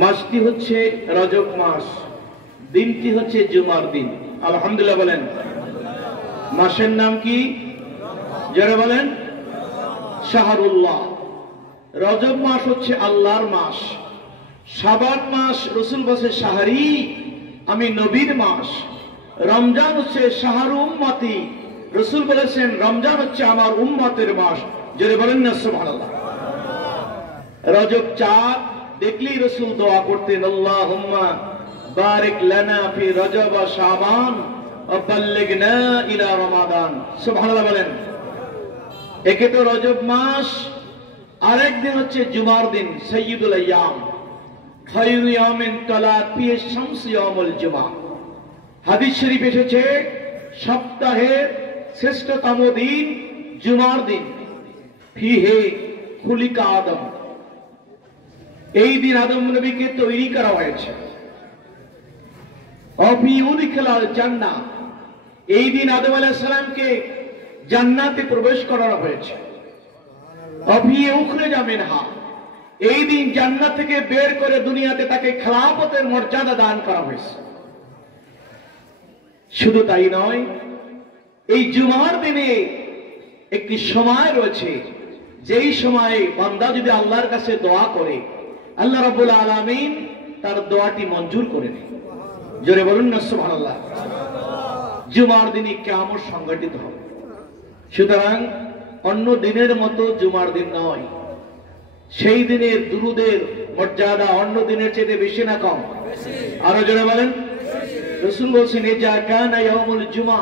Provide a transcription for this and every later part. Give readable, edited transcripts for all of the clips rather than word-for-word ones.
মাসটি হচ্ছে রজব মাস, দিনটি হচ্ছে জুমার দিন। আলহামদুলিল্লাহ বলেন। মাসের নাম কি? যারা বলেন শাহরুল্লাহ। রজব মাস হচ্ছে আল্লাহর মাস। শাবান মাস রসুল বলছে শাহরি, আমি নবীর মাস। রমজান হচ্ছে শাহরু উম্মতি, রসুল বলেছেন রমজান হচ্ছে আমার উম্মতের মাস। যারা বলেন না সুবহানাল্লাহ। রজব চাঁদ দেখলেই রসুল দোয়া করতেন, আল্লাহুম্মা বারিক লানা ফি রজব ওয়া শাবান ওয়া বাল্লিগনা ইলা রমাদান। সুবহানাল্লাহ বলেন। একে তো রজব মাস, আরেক দিন হচ্ছে জুমার দিন, সাইয়্যিদুল আইয়াম, খায়রু ইয়ামিন তালাত ফিহি শামস ইয়াউমুল জুমআ। হাদিস শরীফ এসেছে সপ্তাহের শ্রেষ্ঠতম দিন জুমার দিন। ফিহি খুলিকা আদম, এই দিন আদম নবীকে তৈরি করা হয়েছে। অফি উদখিলাল জান্নাহ, এই দিন আদম আলাইহিস সালামকে জান্নাতে প্রবেশ করানো হয়েছে। অফি উখরিজা মিনহা, এই দিন জান্নাত থেকে বের করে দুনিয়াতে তাকে খেলাফতের মর্যাদা দান করা হয়েছে। শুধু তাই নয়, এই জুমার দিনে একটি সময় রয়েছে, যেই সময়ে বান্দা যদি আল্লাহর কাছে দোয়া করে, আল্লাহ রাব্বুল আলামিন তার দোয়াটি মঞ্জুর করে নেন। জোরে বলুন না সুবহানাল্লাহ। জুমার দিনে কিয়ামত সংঘটিত হবে। সুতরাং অন্য দিনের মতো জুমার দিন নয়। সেই দিনের দুরুদের মর্যাদা অন্য দিনের চেয়ে বেশি না কম? আরো জোরে বলেন। রাসূল বলেছেন, ইজা কানা ইয়াউমুল জুমআ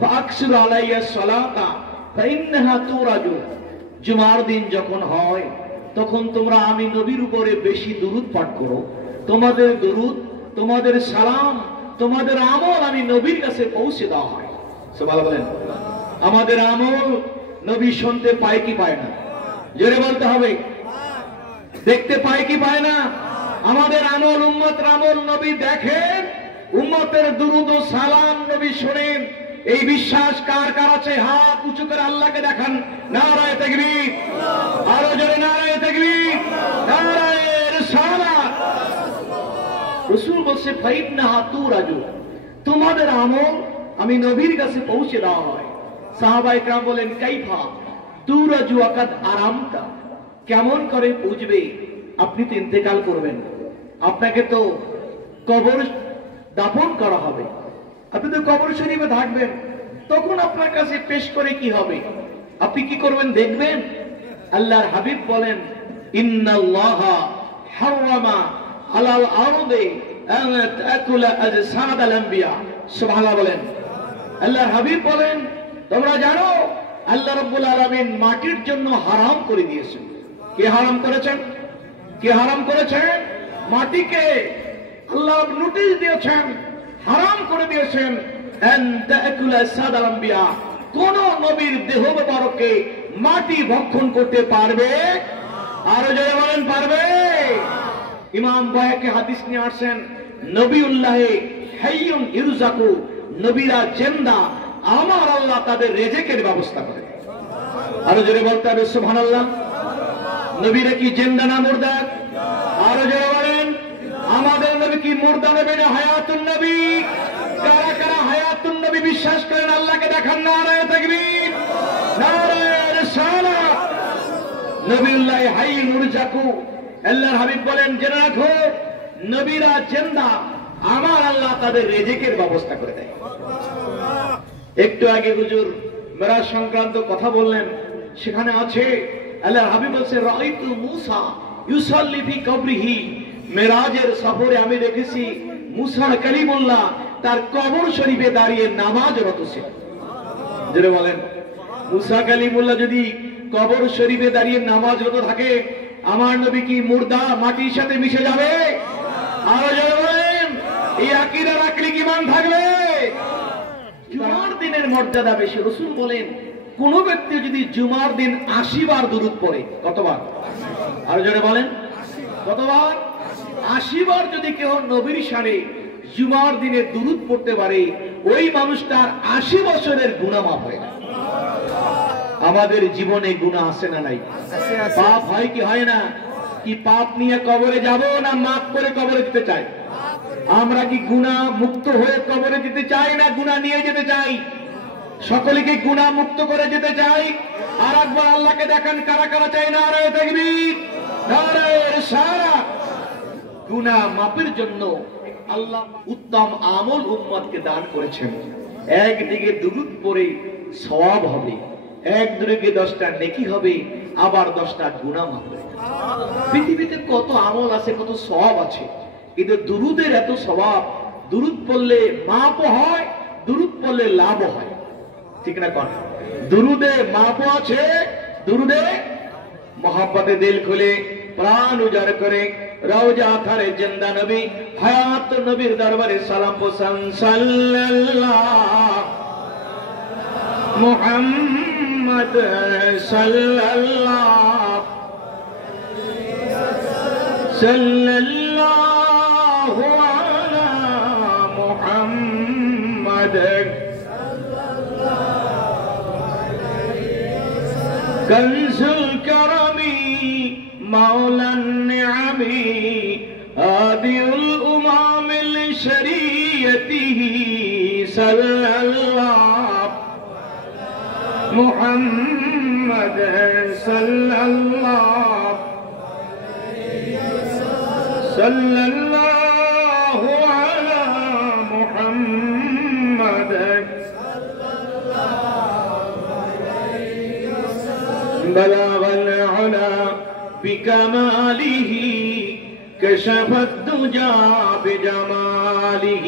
ফাকসিরু আলাইয়া সালাতা ফাইন্নাহা তুরাজু। জুমার দিন যখন হয় তখন তোমরা আমি নবীর উপরে বেশি দুরূদ পাঠ করো। তোমাদের দুরূদ, তোমাদের সালাম, তোমাদের আমল আমি নবীর কাছে পৌঁছে দেওয়া হয়। সুবহানাল্লাহ বলেন। আমাদের আমল নবী শুনতে পায় কি পায় না? জোরে বলতে হবে। দেখতে পায় কি পায় না? আমাদের আমল, উম্মতের আমল নবী দেখেন, উম্মতের দুরূদ ও সালাম নবী শোনেন। এই বিশ্বাস কার কার আছে? হাত উঁচু করে আল্লাহকে দেখান। নারায়ে তাকবীর, আরো জোরে নারায়ে তাকবীর, নারায়ে রিসালাত। রাসূল বলছে ফাইন্নাহা তুরাজু, তোমাদের আমল আমি নবীর কাছে পৌঁছে দেওয়া হয়। সাহাবায়ে কেরাম বলেন, কাইফা তুরাজু ওয়াকাদ আরামতা, কেমন করে বুঝবে? আপনি তো ইন্তেকাল করবেন, আপনাকে তো কবর দাফন করা হবে, আপনি তো কবর শরীফে থাকবেন, তখন আপনার কাছে পেশ করে কি হবে? আপনি কি করবেন দেখবেন? আল্লাহর হাবিব বলেন, ইন্নাল্লাহা হারামা আলাল আরদি আন তাকুলা আজসাদাল আম্বিয়া। সুবহানাল্লাহ বলেন। আল্লাহর হাবিব বলেন, তোমরা জানো আল্লাহ রাব্বুল আলামিন মাটির জন্য হারাম করে দিয়েছেন। কে হারাম করেছেন? কে হারাম করেছেন? মাটিকে আল্লাহ নোটিশ দিয়েছেন, হারাম করে দিয়েছেন। কোন নবীর দেহ মোবারকে মাটি ভক্ষণ করতে পারবে? আরো জোরে বলেন, পারবে? ইমাম বায়কে হাদিস নিয়ে আসছেন, নবিউল্লাহে হাইয়ুন ইরজাকু, নবীরা জিন্দা, আমার আল্লাহ তাদের রিজিকের ব্যবস্থা করে। আরো জোরে বলতে হবে সুবহানাল্লাহ। নবীরা কি জিন্দা না মুর্দা? আরো জোরে বলেন। আমাদের নবী কি মুর্দা নবী না হায়াতুন নবী? কারা কারা হায়াতুন নবী বিশ্বাস করেন? আল্লাহকে দেখান। নারায়ে তাকবীর, নারায়ে রিসালাত। নবিউল্লাহ হাইয়ুন ইরজাকু, আল্লাহর হাবিব বলেন, জেনে রাখো নবীরা জিন্দা, আমার আল্লাহ তাদের রিজিকের ব্যবস্থা করে দেয়। একটু আগে হুজুর মেরাজ সংক্রান্ত কথা বললেন, সেখানে আছে আল্লাহর হাবিব বলছে, রাআইতু মূসা ইউসাল্লি ফি কবরিহি, মেরাজের সফরে আমি দেখেছি মূসা কালিমুল্লাহ তার কবর শরীফে দাঁড়িয়ে নামাজরত ছিল। যেটা বলেন, মূসা কালিমুল্লাহ যদি কবর শরীফে দাঁড়িয়ে নামাজরত থাকে, আমার নবী কি মুর্দা মাটির সাথে মিশে যাবে? আরো জোরে বলেন, এই আকীদা রাখলে কি মান থাকবে? জুমার দিনের মর্যাদা বেশি। রাসূল বলেন, কোন ব্যক্তি যদি জুমার দিন ৮০ বার দুরূদ পড়ে, কতবার? আরো জোরে বলেন, কতবার? ৮০ বার যদি কেউ নবীর শানে জুমার দিনে দুরূদ পড়তে পারে, ওই মানুষটার ৮০ বছরের গুনাহ মাফ হয় না। আমাদের জীবনে গুনাহ আছে না নাই? পাপ হয় কি হয় না? কি পাপ নিয়ে কবরে যাব না মাফ করে কবরে যেতে চাই? আমরা কি গুনাহ মুক্ত হয়ে কবরে যেতে চাই না গুনাহ নিয়ে যেতে চাই? সকলকে গুনাহ মুক্ত করে যেতে চাই। আর একবার আল্লাহকে দেখান কারা কারা চাই না? নারায়ে তাকবীর, নারায়ে রিসালাত। গুনাহ মাফের জন্য আল্লাহ উত্তম আমল উম্মতকে দান করেছেন। একদিকে দুরূদ পড়ে সওয়াব হবে, একদিকে 10টা নেকি হবে, আবার 10টা গুনাহ মাফ হবে। পৃথিবীতে কত আমল আছে, কত সওয়াব আছে, কিন্তু দুরূদের এত সওয়াব। দুরূদ পড়লে মাপও হয়, দুরূদ পড়লে লাভও হয়, ঠিক না? কোন দুরুদে মাপও আছে, দুরুদে মোহাব্বতে দিল খুলে প্রাণ উজাড় করে রওজা থারে জিন্দা নবী হায়াত নবীর দরবারে সালাম পোসান সাল্লাল্লাহু মুহাম্মদ সাল্লাল্লাহু সাল্লাল্লাহু আলা মুহাম্মদ कंजुल करमी मौलन निअमी आदिउल उमामिल शरीयतिही सल्लल्लाहु मुहम्मद सल्लल्लाहु अला मुहम्मद بلغ العلا بكماله كشف الدجى بجماله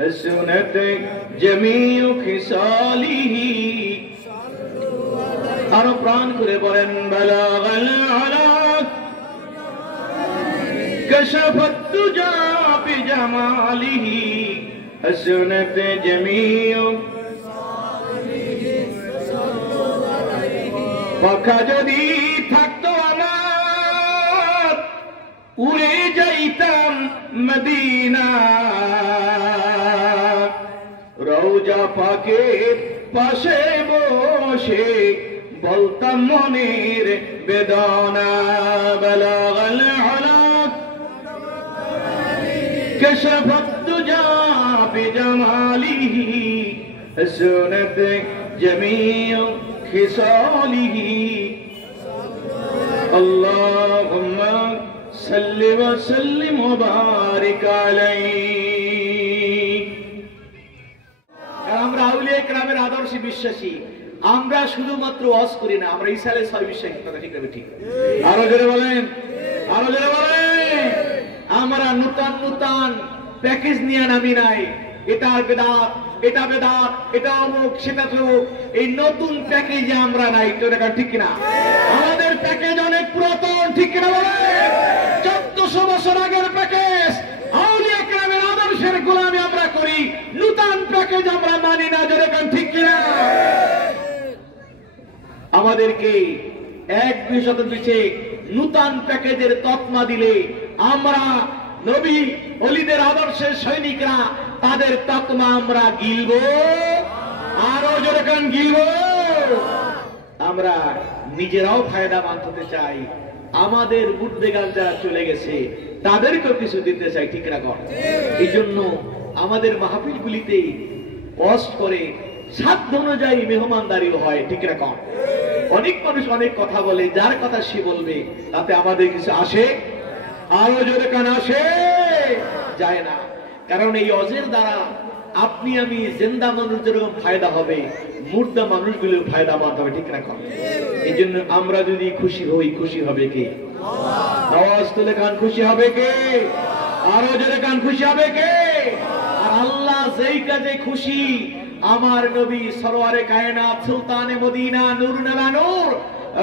حسنت جميع خصاله আর প্রাণ করে বলেন بلغ العلا كشف الدجى بجماله حسنت جميع পাখা যদি থাকতো আমার উড়ে যাইতাম মদিনা, রওজা পাকের পাশে বসে বলতাম মনের বেদনা। বালাগাল আলাক কাশাফাত দুজা বিজামালিহি হাসনাত জামিউ خصاله اللهم صل وسلم وبارك عليه। আমরা আউলিয়া কেরামের আদর্শে বিশ্বাসী। আমরা শুধুমাত্র ওয়াজ করি না, আমরা ঈসা আলাইহিস সালাম বিশ্বাসী। কথা ঠিক না? ঠিক। আরো জোরে বলেন, আরো জোরে বলেন। আমরা নূতন নূতন প্যাকেজ নিয়ে নামি নাই। এটা বেদাত, এটা বেদাত, এটা অমুক, সেটা অমুক। এই নতুন প্যাকেজে আমরা নাই, তো এটা ঠিক না? আমাদের প্যাকেজ অনেক পুরাতন, ঠিক না? বলে 1400 বছর আগের প্যাকেজ। আউলিয়া কেরামের আদর্শের গোলামি আমরা করি, নতুন প্যাকেজ আমরা মানি না, যেরকম ঠিক কিনা? আমাদেরকে 1-2 পিছে নতুন প্যাকেজের তকমা দিলে আমরা নবী ওলিদের আদর্শের সৈনিকরা তাদের তকমা আমরা গিলব, আরো যেরকম গিলব। আমরা নিজেরাও ফায়দাবান হতে চাই, আমাদের বুদ্ধেগান যারা চলে গেছে তাদেরকেও কিছু দিতে চাই, ঠিক না? এই জন্য আমাদের মাহফিলগুলিতে কষ্ট করে সাধ্য অনুযায়ী মেহমানদারিও হয়, ঠিক না? অনেক মানুষ অনেক কথা বলে, যার কথা সে বলবে, তাতে আমাদের কিছু আসে? আরো জোরে কান আসে? যায় না। কারণ এই অজের দ্বারা আপনি আমি জিন্দা মানুষদেরও ফায়দা হবে, মুর্দা মানুষগুলোর ফায়দাবান হবে, ঠিক না? এই জন্য আমরা যদি খুশি হই, খুশি হবে কে? আওয়াজ তুলে কান, খুশি হবে কে? আরো জোরে কান, খুশি হবে কে? আর আল্লাহ যেই কাজে খুশি, আমার নবী সরওয়ারে কায়নাত সুলতানে মদিনা নূরুন আলা নূর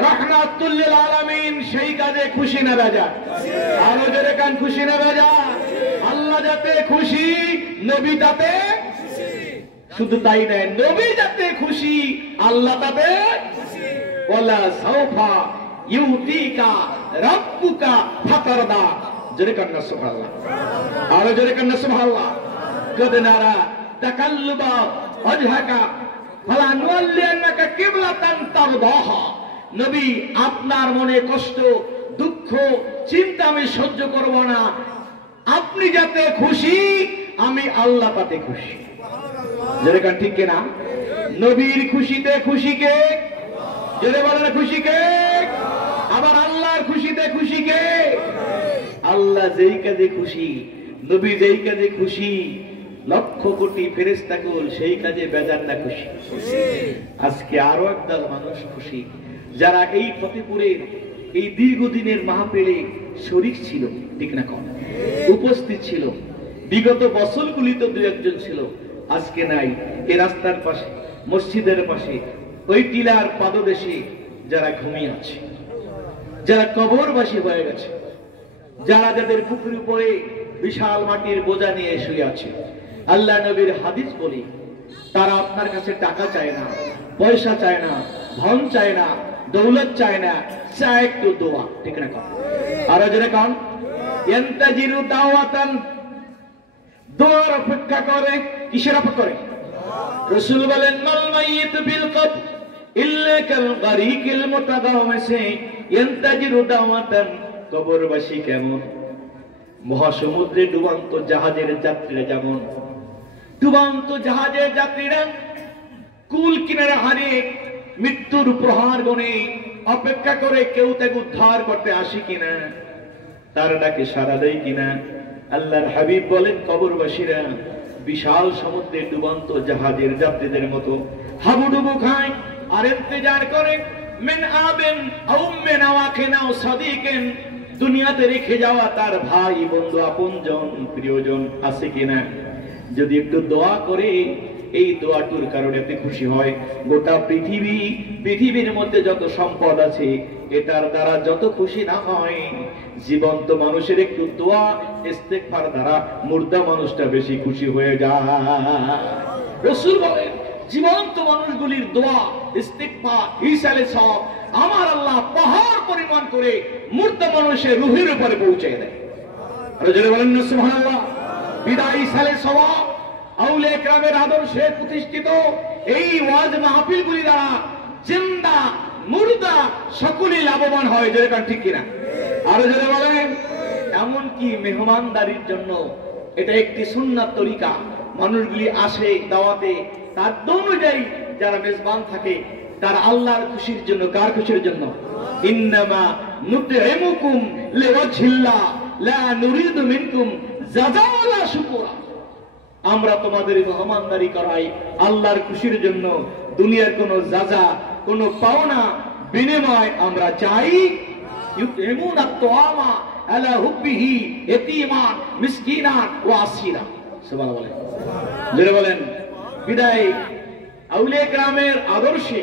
রাহমাতুল লিল আলামিন সেই কাজে খুশি না রাজা? আরো জোরে কান, খুশি না রাজা? আল্লাহ যাতে খুশি, নবী তাতে খুশি। শুধু তাই নয়, নবী যাতে খুশি, আল্লাহ তাতে খুশি। ওয়ালা সাউফা ইউতিকা রাব্বুকা ফাতারদা। জোরে কান না সুবহানাল্লাহ, আরো জোরে কান না সুবহানাল্লাহ। কদ নারা তাকাল্লুবা ওয়াজহাকা ফালানুওয়াল্লিয়ান্নাকা কিবলাতান তারদাহা। নবী আপনার মনে কষ্ট, দুঃখ দুঃখ চিন্তা আমি সহ্য করব না, আপনি যাতে খুশি আমি আল্লাহ তাতে খুশি। যেরকম ঠিক কিনা? নবীর খুশিতে খুশি কে? জোরে বলেন খুশি কে? আবার আল্লাহর খুশিতে খুশি কে? আল্লাহ যেই কাজে খুশি, নবী যেই কাজে খুশি, লক্ষ কোটি ফেরেশতাকুল সেই কাজে বেজার না খুশি। আজকে আরো একদল মানুষ খুশি যারা এই ফতেপুরের এই দীর্ঘদিনের মাহফিলে শরীক ছিল, ঠিক না কম উপস্থিত ছিল। বিগত বছরগুলি তো দু একজন ছিল, আজকে নাই। এই রাস্তার পাশে, মসজিদের পাশে, ওই টিলার পাদদেশে যারা ঘুমিয়ে আছে, যারা কবরবাসী হয়ে গেছে, যারা যাদের পুকুরের উপরে বিশাল মাটির বোঝা নিয়ে শুয়ে আছে, আল্লাহ নবীর হাদিস বলি, তারা আপনার কাছে টাকা চায় না, পয়সা চায় না, ধন চায় না, দৌলত চায় না, চায় একটু দোয়া, ঠিক না কম? আরো যারা কম ইয়ান্তাজিরু দাওয়াতান, দোয়ার অপেক্ষা করে। কিসের অপেক্ষা করে? রাসূল বলেন মাল মাইয়িত বিল কব ইল্লা কাল গারিকিল মুতাগাওমিসি ইয়ান্তাজিরু দাওয়াতান। কবরবাসী কেমন? মহাসমুদ্রে ডুবান্ত জাহাজের যাত্রীরা যেমন, ডুবান্ত জাহাজের যাত্রীরা কুল কিনারা হারিয়ে মৃত্যুর প্রহার গনে অপেক্ষা করে কেউ তাকে উদ্ধার করতে আসে কিনা, তার ডাকে সাড়া দেয় কিনা। আল্লাহর হাবিব বলেন কবরবাসীরা বিশাল সমুদ্রে ডুবান্ত জাহাজের যাত্রীদের মতো হাবুডুবু খায় আর ইন্তজার করে মিন আবেন আও মিন আওয়াখিন আও সাদিকিন, দুনিয়াতে রেখে যাওয়া তার ভাই বন্ধু আপনজন প্রিয়জন আছে কিনা। যদি একটু দোয়া করে, এই দোয়াটুর কারণে আপনি খুশি হয়, গোটা পৃথিবীর মধ্যে যত সম্পদ আছে এটার দ্বারা যত খুশি না হয়, জীবন্ত মানুষের একটু দোয়া ইস্তেগফার দ্বারা মুর্দা মানুষটা বেশি খুশি হয়ে যায়। রাসূল বলেন জীবন্ত মানুষগুলির দোয়া ইস্তেগফার ইসালে সওয়াব আমার আল্লাহ পাহাড় পরিমাণ করে মুর্দা মানুষের রূহের উপরে পৌঁছে দেয়। আর যারা বলেন না সুবহানাল্লাহ, বিদায় ইসালে সওয়াব আউলিয়া কেরামের আদর্শে প্রতিষ্ঠিত এই ওয়াজ মাহফিলগুলি দ্বারা জিন্দা মুর্দা সকলেই লাভবান হয়। যেরকম ঠিক কিনা? আরো যারা বলেন এমনকি মেহমানদারির জন্য এটা একটি সুন্নাত তরিকা। মানুষগুলি আসে দাওয়াতে, তার অনুযায়ী যারা মেজবান থাকে তারা আল্লাহর খুশির জন্য, কার খুশির জন্য? ইন্নামা নুতইমুকুম লিওয়াজহিল্লাহ লা নুরিদু মিনকুম জাযাআ ওয়ালা শুকরা। আমরা তোমাদের মেহমানদারি করাই আল্লাহর খুশির জন্য, দুনিয়ার কোন যাজা, কোন পাওনা বিনিময় আমরা চাই। ইউতিমুনা আত-তাআমা আলা হুব্বিহি ইয়াতীমান মিসকিনান ওয়া আসীরা। সুবহানাল্লাহ যারা বলেন বিদায় আউলিয়া কেরামের আদর্শে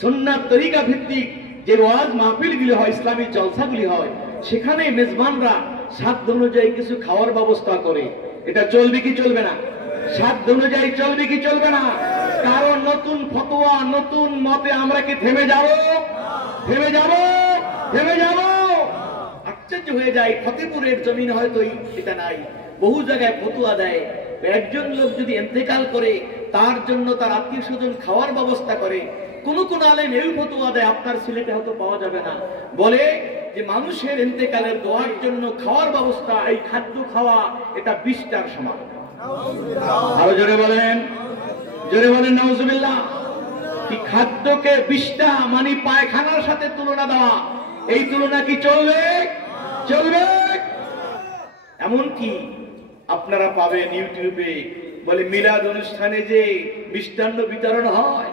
সুন্নাত তরিকা ভিত্তিক যে ওয়াজ মাহফিলগুলি হয়, ইসলামী জলসাগুলি হয়, সেখানে মেজবানরা সাধ্য অনুযায়ী কিছু খাওয়ার ব্যবস্থা করে। এটা চলবে কি চলবে না? সাধ্য অনুযায়ী চলবে কি চলবে না? কারণ নতুন ফতোয়া, নতুন মতে আমরা কি থেমে যাব? থেমে যাব? থেমে যাব? আশ্চর্য হয়ে যায়, ফতেপুরের জমিন হয়তো এটা নাই, বহু জায়গায় ফতোয়া দেয়। একজন লোক যদি ইন্তেকাল করে তার জন্য তার আত্মীয় স্বজন খাওয়ার ব্যবস্থা করে, কোন কোন আলেম এই ফতোয়া দেয় আপনার ছেলেটা হয়তো পাওয়া যাবে না, বলে যে মানুষের ইন্তেকালের দোয়ার জন্য খাওয়ার ব্যবস্থা, এই খাদ্য খাওয়া এটা 20টার সমান। আরো জোরে বলেন, জোরে বলেন নাউজুবিল্লাহ। কি খাদ্যকে 20টা মানে পায়খানার সাথে তুলনা দেওয়া, এই তুলনা কি চলবে? চলবে? এমনকি আপনারা পাবেন ইউটিউবে, বলে মিলাদ অনুষ্ঠানে যে মিষ্টান্ন বিতরণ হয়,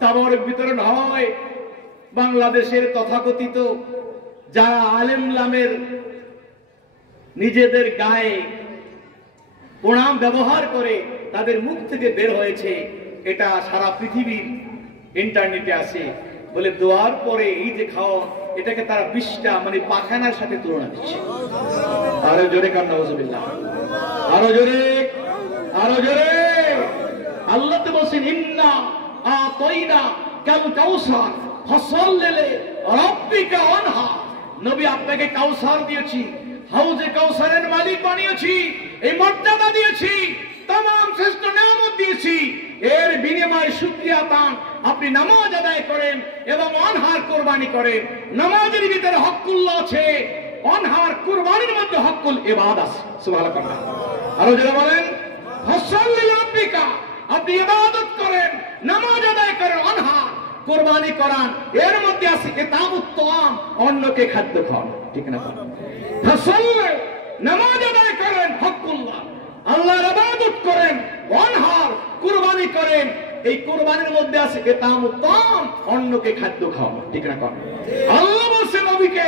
তাবরক বিতরণ হয়, বাংলাদেশের তথাকথিত যারা আলেমলামের নিজেদের গায়ে প্রণাম ব্যবহার করে তাদের মুখ থেকে বের হয়েছে, এটা সারা পৃথিবীর ইন্টারনেটে আছে। বলে দোয়ার পরে এই যে খাওয়া, এটাকে তারা 20টা মানে পাখানার সাথে তুলনা দিচ্ছে। আরো জোরে কান নাউজুবিল্লাহ, আরো জোরে, আরো জোরে। আল্লাহ তো বলছেন ইন্না আতাইনা কাল কাউসার ফাসাল্লি লিরাব্বিকা ওয়ানহার। নবী আপনাকে কাউসার দিয়েছি, হাউজে কাউসারের মালিক বানিয়েছি, এই মর্যাদা দিয়েছি, तमाम শ্রেষ্ঠ নিয়ামত দিয়েছি, এর বিনিময়ে শুকরিয়া পান আপনি নামাজ আদায় করেন এবং অনহার কুরবানি করেন। নামাজের ভিতরে হকুল্লাহ আছে, অনহার কুরবানির মধ্যে হকুল ইবাদত আছে। সুবহানাল্লাহ। আরো যারা বলেন ফসল্লি লিরাব্বিকা, আপনি ইবাদত করেন, নামাজ আদায় করেন, অনহার কুরবানি করান, এর মধ্যে আছে ইতামুত তাআম, অন্যকে খাদ্য খাওয়ান। ঠিক না? ফসল্লি, নামাজ আদায় করেন, হকুল্লাহ, আল্লাহর ইবাদত করেন, অনহার কুরবানি করেন, এই কুরবানির মধ্যে আছে ইতামুত তাআম, অন্যকে খাদ্য খাওয়ান। ঠিক না? আল্লাহ বলেন নবীকে,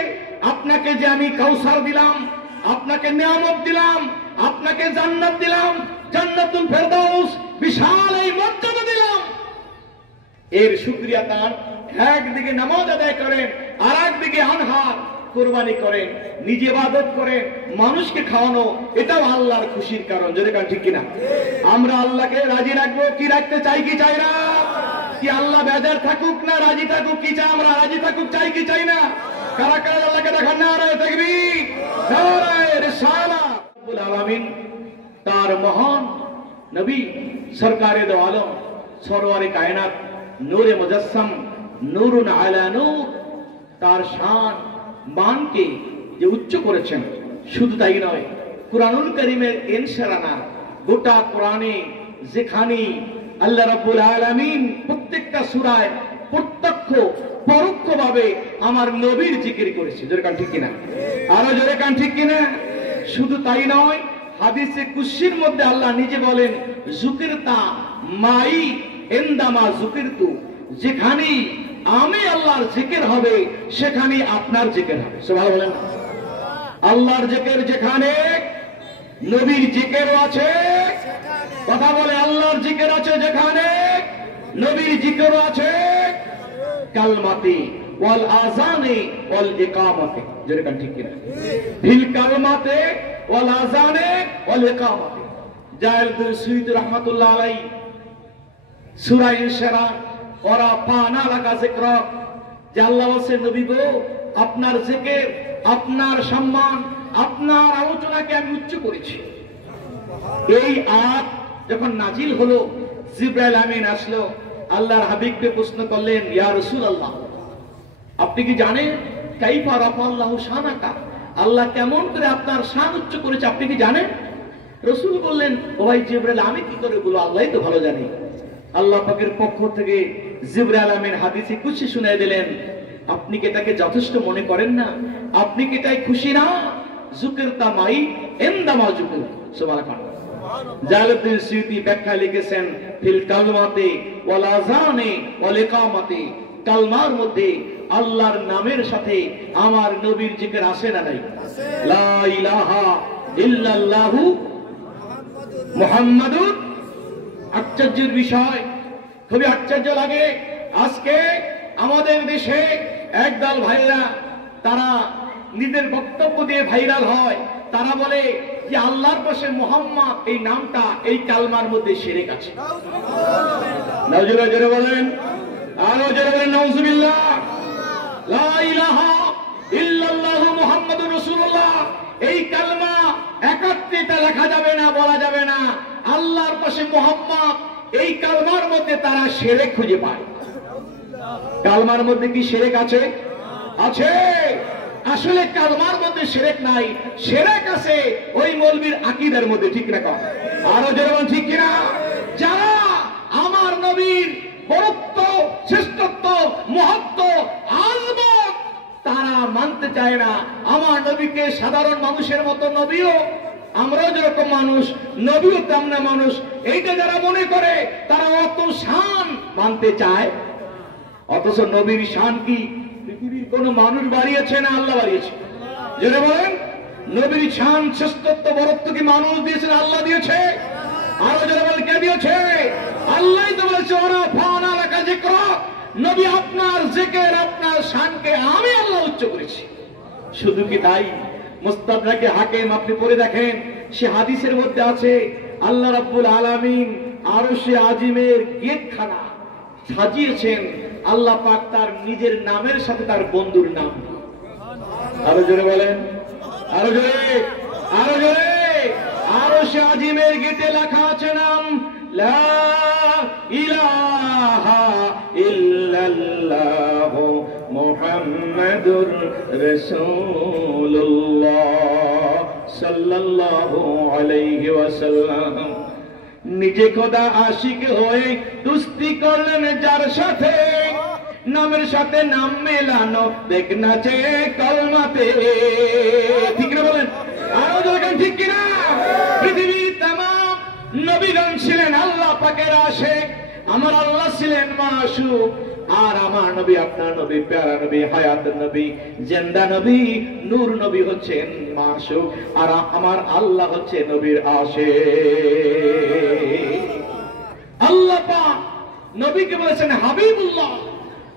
আপনাকে যে আমি কাউসার দিলাম, আপনাকে নিয়ামত দিলাম, আপনাকে জান্নাত দিলাম, জান্নাতুল ফেরদাউস, বিশাল এই মর্যাদা দিলাম, এর শুকরিয়া তার। একদিকে নামাজ আদায় করেন, আর একদিকে আনহার কুরবানি করেন, নিজে ইবাদত করেন, মানুষকে খাওয়ানো, এটাও আল্লাহর খুশির কারণ। যদি কারণ ঠিক কিনা? আমরা আল্লাহকে রাজি রাখবো কি রাখতে চাই কি চাই না? কি আল্লাহ বেজার থাকুক না রাজি থাকুক কি চাই? আমরা রাজি থাকুক চাই কি চাই না? কারা কারা আল্লাহকে দেখান নারায়ে তাকবীর, নারায়ে রিসালাত। রব্বুল আলামিন তার মহান নবী সরকারে দো আলম সরওয়ারে কায়নাত নূরে মুজাসসাম নূরুন আলা নূর, তার শান মানকে যে উচ্চ করেছেন, শুধু তাই নয়, কুরআনুল কারীমের ইনশারানা গোটা কোরআনে যেখানে আল্লাহ রাব্বুল আলামিন প্রত্যেকটা সূরায় প্রত্যক্ষ পরোক্ষভাবে আমার নবীর জিকির করেছে। জোরে কান ঠিক কিনা? আরো জোরে কান ঠিক কিনা? শুধু তাই নয়, হাদিসে কুদসির মধ্যে আল্লাহ নিজে বলেন, যুকিরতা মাই ইনদামা যুকিরতু, যেখানে আমি আল্লাহর জিকির হবে সেখানে আপনার জিকির হবে। সুবহানাল্লাহ বলেন। আল্লাহর জিকির যেখানে, নবীর জিকিরও আছে। কথা বলে, আল্লাহর জিকির আছে যেখানে, নবীর জিকিরও আছে। কালমাতি ওয়াল আযানে ওয়াল ইকামাতে, যেরকম ঠিক কিনা? ফিল কালমাতে ওয়াল আযানে ওয়াল ইকামাতে। জালালউদ্দিন সুয়ুতী রাহমাতুল্লাহ আলাইহি সূরা ইনশিরাহ ওরা পানা লাগা জিক্র, যে আল্লাহ বলেন নবী গো, আপনার জিকির, আপনার সম্মান, আপনার আলোচনাকে আমি উচ্চ করেছি। এই আয়াত যখন নাজিল হলো, জিবরাইল আমিন আসলো, আল্লাহর হাবিবকে প্রশ্ন করলেন, ইয়া রাসূলুল্লাহ, আপনি কি জানেন কাইফা রাফাল্লাহু শানাকা, আল্লাহ কেমন করে আপনার শান উচ্চ করেছে, আপনি কি জানেন? রাসূল বললেন, ও ভাই জিবরাইল, আমি কি করে বলবো, আল্লাহই তো ভালো জানে। আল্লাহ পাকের পক্ষ থেকে জিবরাইল আমিন হাদিসে খুশি শুনিয়ে দিলেন, আপনি কি এটাকে যথেষ্ট মনে করেন না? আপনি কি এটাই খুশি না? যুকিরতা মাই ইনদামা যুকির। সুবহানাল্লাহ। জালালউদ্দিন সুয়ুতী ব্যাখ্যা লিখেছেন, ফিল কালমাতে ওয়াল আযানে ওয়াল ইকামাতে, কালমার মধ্যে আল্লাহর নামের সাথে আমার নবীর জিকির আছে না নাই? লা ইলাহা ইল্লাল্লাহু মুহাম্মাদুর। আশ্চর্যের বিষয়, খুবই আশ্চর্য লাগে, আজকে আমাদের দেশে একদল ভাইরা, তারা নিজের বক্তব্য দিয়ে ভাইরাল হয়, তারা বলে যে আল্লাহর পাশে মুহাম্মদ এই নামটা এই কালমার মধ্যে শিরক আছে। নাউজুবিল্লাহ, জোরে বলেন, আরো জোরে বলেন নাউজুবিল্লাহ। লা ইলাহা ইল্লাল্লাহু মুহাম্মাদুর রাসূলুল্লাহ, এই কালমা একাত্রিতা লেখা যাবে না, বলা যাবে না। আল্লাহর পাশে মুহাম্মদ, এই কালমার মধ্যে তারা শিরক খুঁজে পায়। কালমার মধ্যে কি শিরক আছে? আছে। আসলে কালমার মধ্যে শিরক নাই, শিরক আছে ওই মৌলবীর আকীদার মধ্যে। ঠিক না? আরো যেমন ঠিক কিনা? যারা আমার নবীর বরত্ব, শ্রেষ্ঠত্ব, মহত্ব, আজমত তারা মানতে চায় না। আমার নবীকে সাধারণ মানুষের মতো, নবীও আমরাও যেরকম মানুষ, নবীও তেমন মানুষ, এইটা যারা মনে করে, তারা অত শান মানতে চায়। অথচ নবীর শান কি পৃথিবীর কোন মানুষ বাড়িয়েছে না আল্লাহ বাড়িয়েছে? যেটা বলেন, নবীর শান, শ্রেষ্ঠত্ব, বরত্ব কি মানুষ দিয়েছে না আল্লাহ দিয়েছে? আরো যারা বলে, কে দিয়েছে? আল্লাহই তো বলেছে, ওরা ফানা লাকা যিকর, নবী আপনার জিকির, আপনার শানকে আমি আল্লাহ উচ্চ করেছি। শুধু কি তাই? মুস্তাদরাকে হাকিম আপনি পড়ে দেখেন, সে হাদিসের মধ্যে আছে, আল্লাহ রাব্বুল আলামিন আরশে আজিমের গেটখানা সাজিয়েছেন, আল্লাহ পাক তার নিজের নামের সাথে তার বন্ধুর নাম। আরো জোরে বলেন, আরো জোরে, আরো জোরে। আরশে আজিমের গেটে লেখা আছে নাম, লা ইলাহা ইল্লাল্লাহু মুহাম্মাদুর রাসূলুল্লাহ। সাল্লাল্লাহু আলাইহি ওয়াসাল্লাম নিজে খোদা আশিক হয়ে দুস্তি করলেন যার সাথে, নামের সাথে নাম মেলানো দেখ না যে কলমাতে। ঠিক না বলেন? আরো দেখেন ঠিক কিনা? পৃথিবীর তামাম নবীগণ ছিলেন আল্লাহ পাকের আশিক, আমার আল্লাহ ছিলেন মাশুক, আর আমার নবী, আপনার নবী, প্যারা নবী, হায়াতের নবী, জিন্দা নবী, নূর নবী হচ্ছেন মাশুক, আর আমার আল্লাহ হচ্ছে নবীর আশিক। আল্লাহ পাক নবীকে বলেছেন হাবিবুল্লাহ,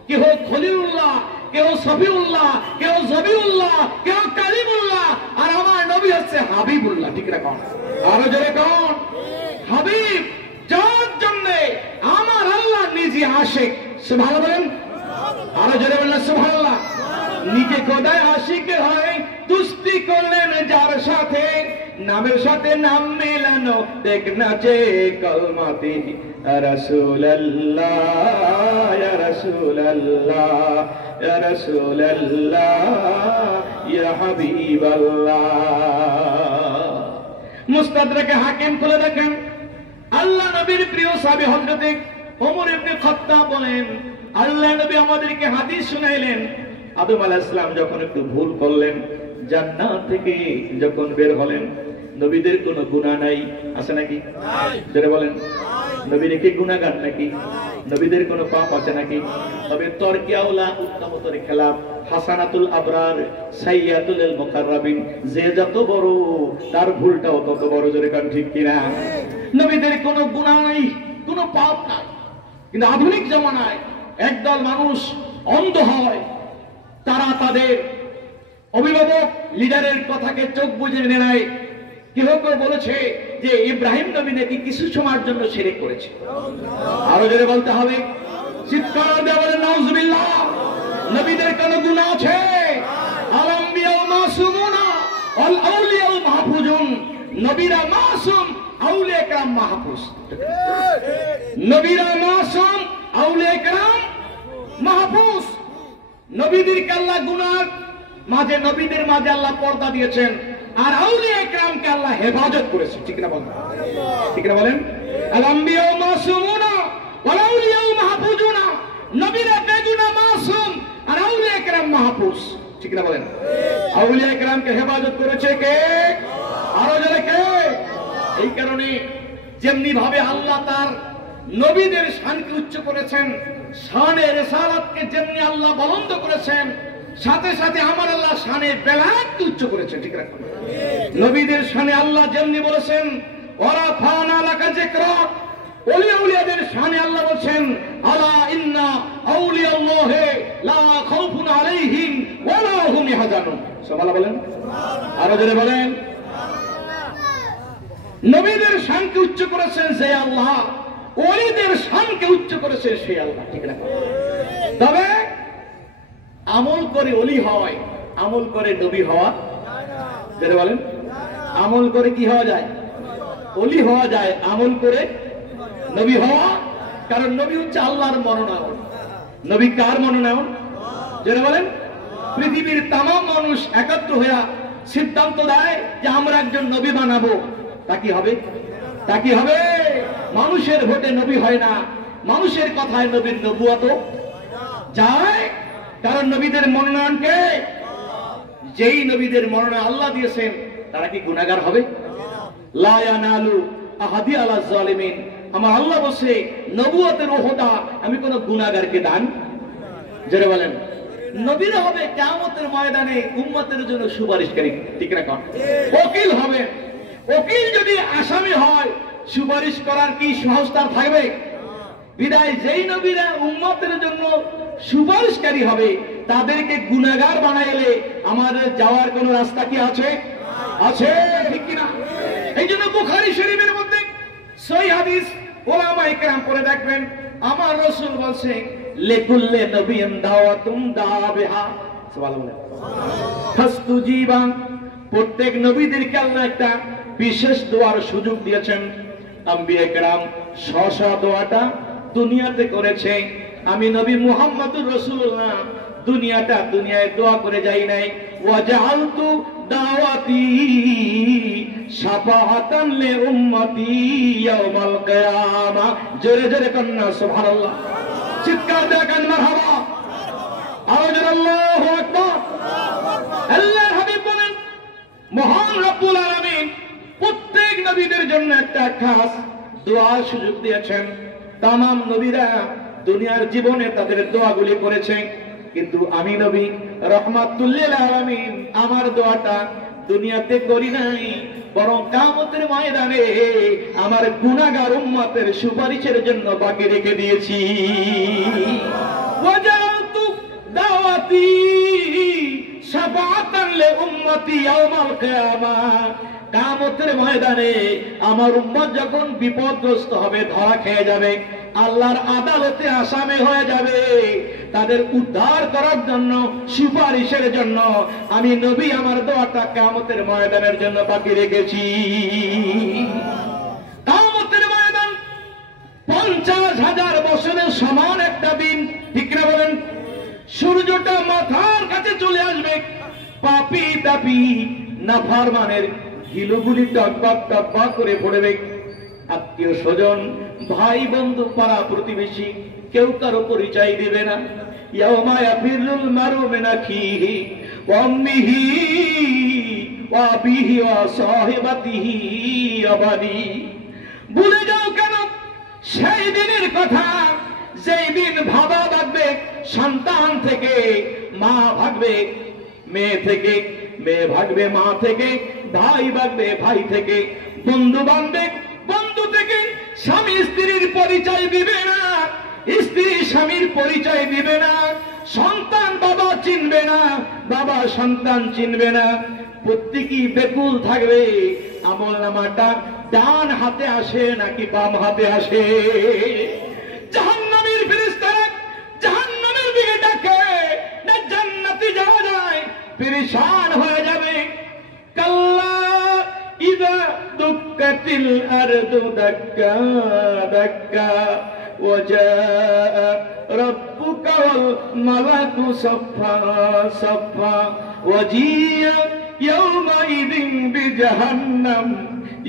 কেহ খলিলুল্লাহ, কেহ সফিউল্লাহ, কেহ জবিউল্লাহ, কেহ কালিমুল্লাহ, আর আমার নবী হচ্ছে হাবিবুল্লাহ। ঠিক না? কোন আরো জোরে কোন? হাবিব, যার জন্য আমার আল্লাহ নিজে আশিক। সুবহানাল্লাহ বলেন, আরো জোরে বলেন সুবহানাল্লাহ। নিজে খোদায় আশিক হয় দুস্তি করলেন যার সাথে, নামের সাথে নাম মেলানো দেখ না যে কলমাতে। রাসূলুল্লাহ ইয়া রাসূলুল্লাহ ইয়া রাসূলুল্লাহ ইয়া হাবিবাল্লাহ। মুস্তাদরাকে হাকিম খুলে দেখেন, আল্লাহ নবীর প্রিয় সাহাবী হযরত ওমর ইবনে খাত্তাব বলেন, আল্লাহ নবী আমাদেরকে হাদিস শুনাইলেন, আদম আলাইহিস সালাম যখন একটু ভুল করলেন, জান্নাত থেকে যখন বের হলেন, নবীদের কোনো গুনাহ নাই, আছে নাকি? যারা বলেন নবীর কি গুনাহগার নাকি? নবীদের কোনো পাপ আছে নাকি? তবে তরকিয়াউলা উত্তমতর খেলাফ, হাসানাতুল আবরার সাইয়াতুল মুকাররাবিন, যে যত বড় তার ভুলটাও তত বড়। জোরে কান ঠিক কিনা? নবীদের কোনো গুনাহ নাই, কোনো পাপ নাই। কিন্তু আধুনিক জামানায় একদল মানুষ অন্ধ হয়, তারা তাদের অভিভাবক লিডারের কথাকে চোখ বুজে নেয়। কেউ কেউ বলেছে যে ইব্রাহিম নবী নাকি কিছু সময়ের জন্য শিরক করেছে। আরো জোরে বলতে হবে, চিৎকার দিয়ে বলেন নাউজুবিল্লাহ। নবীদের কোনো গুনাহ আছে? আল আম্বিয়াউ মাসুমুনা ওয়াল আউলিয়াউ মাহফুজুন। নবীরা মাসুম, আউলিয়া کرام মাহফুজ। নবীরা মাসুম, আউলিয়া کرام মাহফুজ। নবীদেরকে আল্লাহ গুনার মাঝে, নবীদের মাঝে আল্লাহ পর্দা দিয়েছেন, আর আউলিয়া کرامকে আল্লাহ হেফাজত করেছেন। ঠিক না বলেন? ঠিক না বলেন? আল আম্বিয়াউ মাসুমুনা ওয়াল আউলিয়াউ মাহফুজুনা। নবীরা বেগুনাহ মাসুম, আর আউলিয়া کرام মাহফুজ। ঠিক না বলেন? আউলিয়া کرامকে হেফাজত করেছে কে? আরো যারা কে? এই কারণে যেমনি ভাবে আল্লাহ তার নবীদের শানকে উচ্চ করেছেন, শানে রিসালাতকে যেমনি আল্লাহ বুলন্দ করেছেন, সাথে সাথে আমার আল্লাহ শানে বেলায়েতকে উচ্চ করেছেন। ঠিক রাখো। নবীদের শানে আল্লাহ যেমনি বলেছেন ওয়া ফানা লাকা যিকরাক, ওলিয়া উলিয়াদের শানে আল্লাহ বলেন আলা ইন্না আউলিয়াল্লাহি লা খাউফুন আলাইহিম ওয়া লা হুম ইয়াহজানুন। সুবহানাল্লাহ বলেন, আরো জোরে বলেন। নবীদের শানকে উচ্চ করেছেন যে আল্লাহ, ওলিদের শানকে উচ্চ করেছেন সেই আল্লাহ। ঠিক না? তবে আমল করে ওলি হয়, আমল করে নবী হওয়া যেটা বলেন, আমল করে কি হওয়া যায়? ওলি হওয়া যায়। আমল করে নবী হওয়া, কারণ নবী হচ্ছে আল্লাহর মনোনয়ন। নবী কার মনোনয়ন? যেটা বলেন, পৃথিবীর তামাম মানুষ একত্র হয়ে সিদ্ধান্ত দেয় যে আমরা একজন নবী বানাবো, তা কি হবে? তা কি হবে? মানুষের ভোটে নবী হয় না, মানুষের কথায় নবীর নবুয়ত যায়। কারণ নবীদের মনোনয়নকে, যেই নবীদের মনোনয়ন আল্লাহ দিয়েছেন, তারা কি গুনাহগার হবে? লা ইয়ানালু আহাদি আলা যালিমিন। আমার আল্লাহ বসে নবুয়তের ওহদা আমি কোন গুনাহগারকে দান। যারা বলেন নবীরা হবে কিয়ামতের ময়দানে উম্মতের জন্য সুপারিশকারী। ঠিক না? কোন ওকিল হবে। ওকিল যদি আসামি হয়, সুপারিশ করার কি সহজতা থাকবে? বিদায় যেই নবীরা উম্মতের জন্য সুপারিশকারী হবে, তাদেরকে গুনাহগার বানাইলে আমাদের যাওয়ার কোন রাস্তা কি আছে? আছে। ঠিক কিনা? এই জন্য বুখারী শরীফের মধ্যে সহিহ হাদিস ওলামায়ে কেরাম পড়ে দেখবেন, আমার রাসূল বলেন লিকুল্লি নবিয়্যিন দাওয়াতুম দাবিহা। সুবহানাল্লাহ। ফাস্তুজিবা। প্রত্যেক নবীদেরকে আল্লাহ একটা বিশেষ দোয়ার সুযোগ দিয়েছেন। আম্বিয়া কেরাম স্ব দোয়াটা দুনিয়াতে করেছে। আমি নবী মুহাম্মদুর রাসূলুল্লাহ দুনিয়ায় দোয়া করে যাই নাই, ওয়াজআলতু দাওয়াতি শাফাআতান লি উম্মতি ইয়াউমাল কিয়ামা। জোরে জোরে কন্না সুবহানাল্লাহ, চিৎকার দিয়ে কান মারহাবা, আওয়াজ আল্লাহু আকবার। আল্লাহর হাবিব বলেন, মহান রব্বুল আলামিন প্রত্যেক নবীদের জন্য একটা খাস দোয়ার সুযোগ দিয়েছেন। তাম নবীরা দুনিয়ার জীবনে তাদের দোয়াগুলি করেছেন, কিন্তু আমি নবী রাহমাতুল লিল আলামিন আমার দোয়াটা দুনিয়াতে করি নাই, বরং কিয়ামতের ময়দানে আমার গুনাহগার উম্মতের সুপারিশের জন্য বাকি রেখে দিয়েছি। ওয়াজআলতু দাওয়াতি শাফাআতান লি উম্মতি ইয়াউমাল কিয়ামা। কিয়ামতের ময়দানে আমার উম্মত যখন বিপদগ্রস্ত হবে, ধরা খেয়ে যাবে, আল্লাহর আদালতে আসামি হয়ে যাবে, তাদের উদ্ধার করার জন্য, সুপারিশের জন্য আমি নবী আমার দোয়াটা কিয়ামতের ময়দানের জন্য বাকি রেখেছি। কিয়ামতের ময়দান 50,000 বছরের সমান একটা দিন, ঠিক না বলেন? সূর্যটা মাথার কাছে চলে আসবে, পাপী তাপী নাফরমানের গিলুগুলি টকবক টকবক করে পড়বে। আত্মীয় স্বজন, ভাই বন্ধু, পাড়া প্রতিবেশী কেউ কারো পরিচয় দিবে না। ইয়াউমা ইয়াফিরুল মারউ মিন আখিহি ওয়া উম্মিহি ওয়া আবিহি ওয়া সাহিবাতিহি ওয়া বানি। ভুলে যাও কেন সেই দিনের কথা, যেই দিন বাবা ভাগবে সন্তান থেকে, মা ভাগবে মেয়ে থেকে, মেয়ে ভাগবে মা থেকে, ভাই ভাগবে ভাই থেকে, বন্ধু বান্ধবে বন্ধু থেকে। স্বামী স্ত্রীর পরিচয় দিবে না, স্ত্রী স্বামীর পরিচয় দিবে না, সন্তান বাবা চিনবে না, বাবা সন্তান চিনবে না। প্রত্যেকই বেকুল থাকবে আমলনামাটা ডান হাতে আসে নাকি বাম হাতে আসে। জাহান্নামীর ফেরেশতারা জাহান্নামের দিকে ডাকে, না জান্নাতে যাওয়া যায়, পেরেশান হয়ে যাবে। কাল্লা ইযা দুক্কাতিল আরদু দাক্কা দাক্কা ওয়াজা রাব্বুকা ওয়াল মালাকু সাফফা সাফফা ওয়াজিয়া ইয়াওমাইযিন বিজাহান্নাম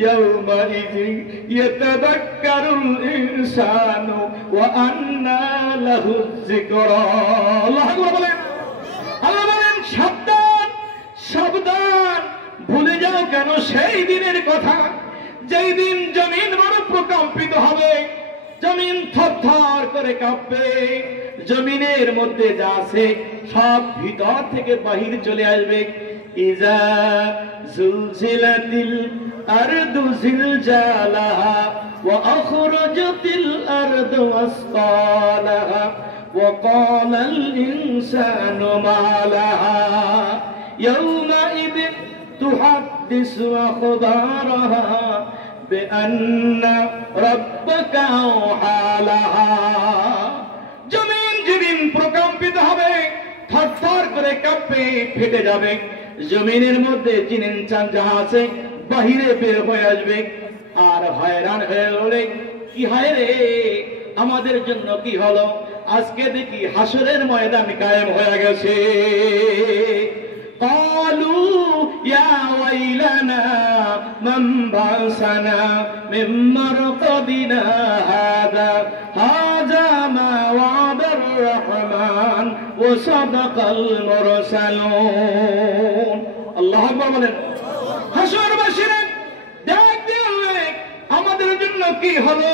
ইয়াওমাইযিন ইয়াতাযাক্কারুল ইনসানু ওয়া আন্না লাহু যিকরা। আল্লাহু আকবার বলেন। আল্লাহ বলেন, সাবধান সাবধান, ভুলে যাও কেন সেই দিনের কথা, যেই দিন জমিন বড় প্রকম্পিত হবে, জমিন থরথর করে কাঁপবে, জমিনের মধ্যে যা আছে সব ভিতর থেকে বাহির চলে আসবে। ইজা জুলজিলাতিল আরদু জিলজালাহা ওয়া আখরাজাতিল আরদু আসকালাহা ওয়া ক্বালাল ইনসানু মা লাহা ইয়াওমাইযিন তুহাদ্দিসু আখবারাহা বিআন্না রাব্বাকা আওহা লাহা। জমিন যেদিন প্রকম্পিত হবে, থরথর করে কাঁপবে, ফেটে যাবে, জমিনের মধ্যে জিন ইনসান যা আছে বাহিরে বের হয়ে আসবে, আর হয়রান হয়ে ওরে, কি হয় রে, আমাদের জন্য কি হলো? আজকে দেখি হাসরের ময়দান কায়েম হয়ে গেছে। قالوا يا ويلنا من بعثنا من مرقدنا هذا ما وعد الرحمن وصدق المرسلون। আল্লাহু আকবার বলেন। হাসরবাসীরা ডাক দিয়ে, আমাদের জন্য কি হলো?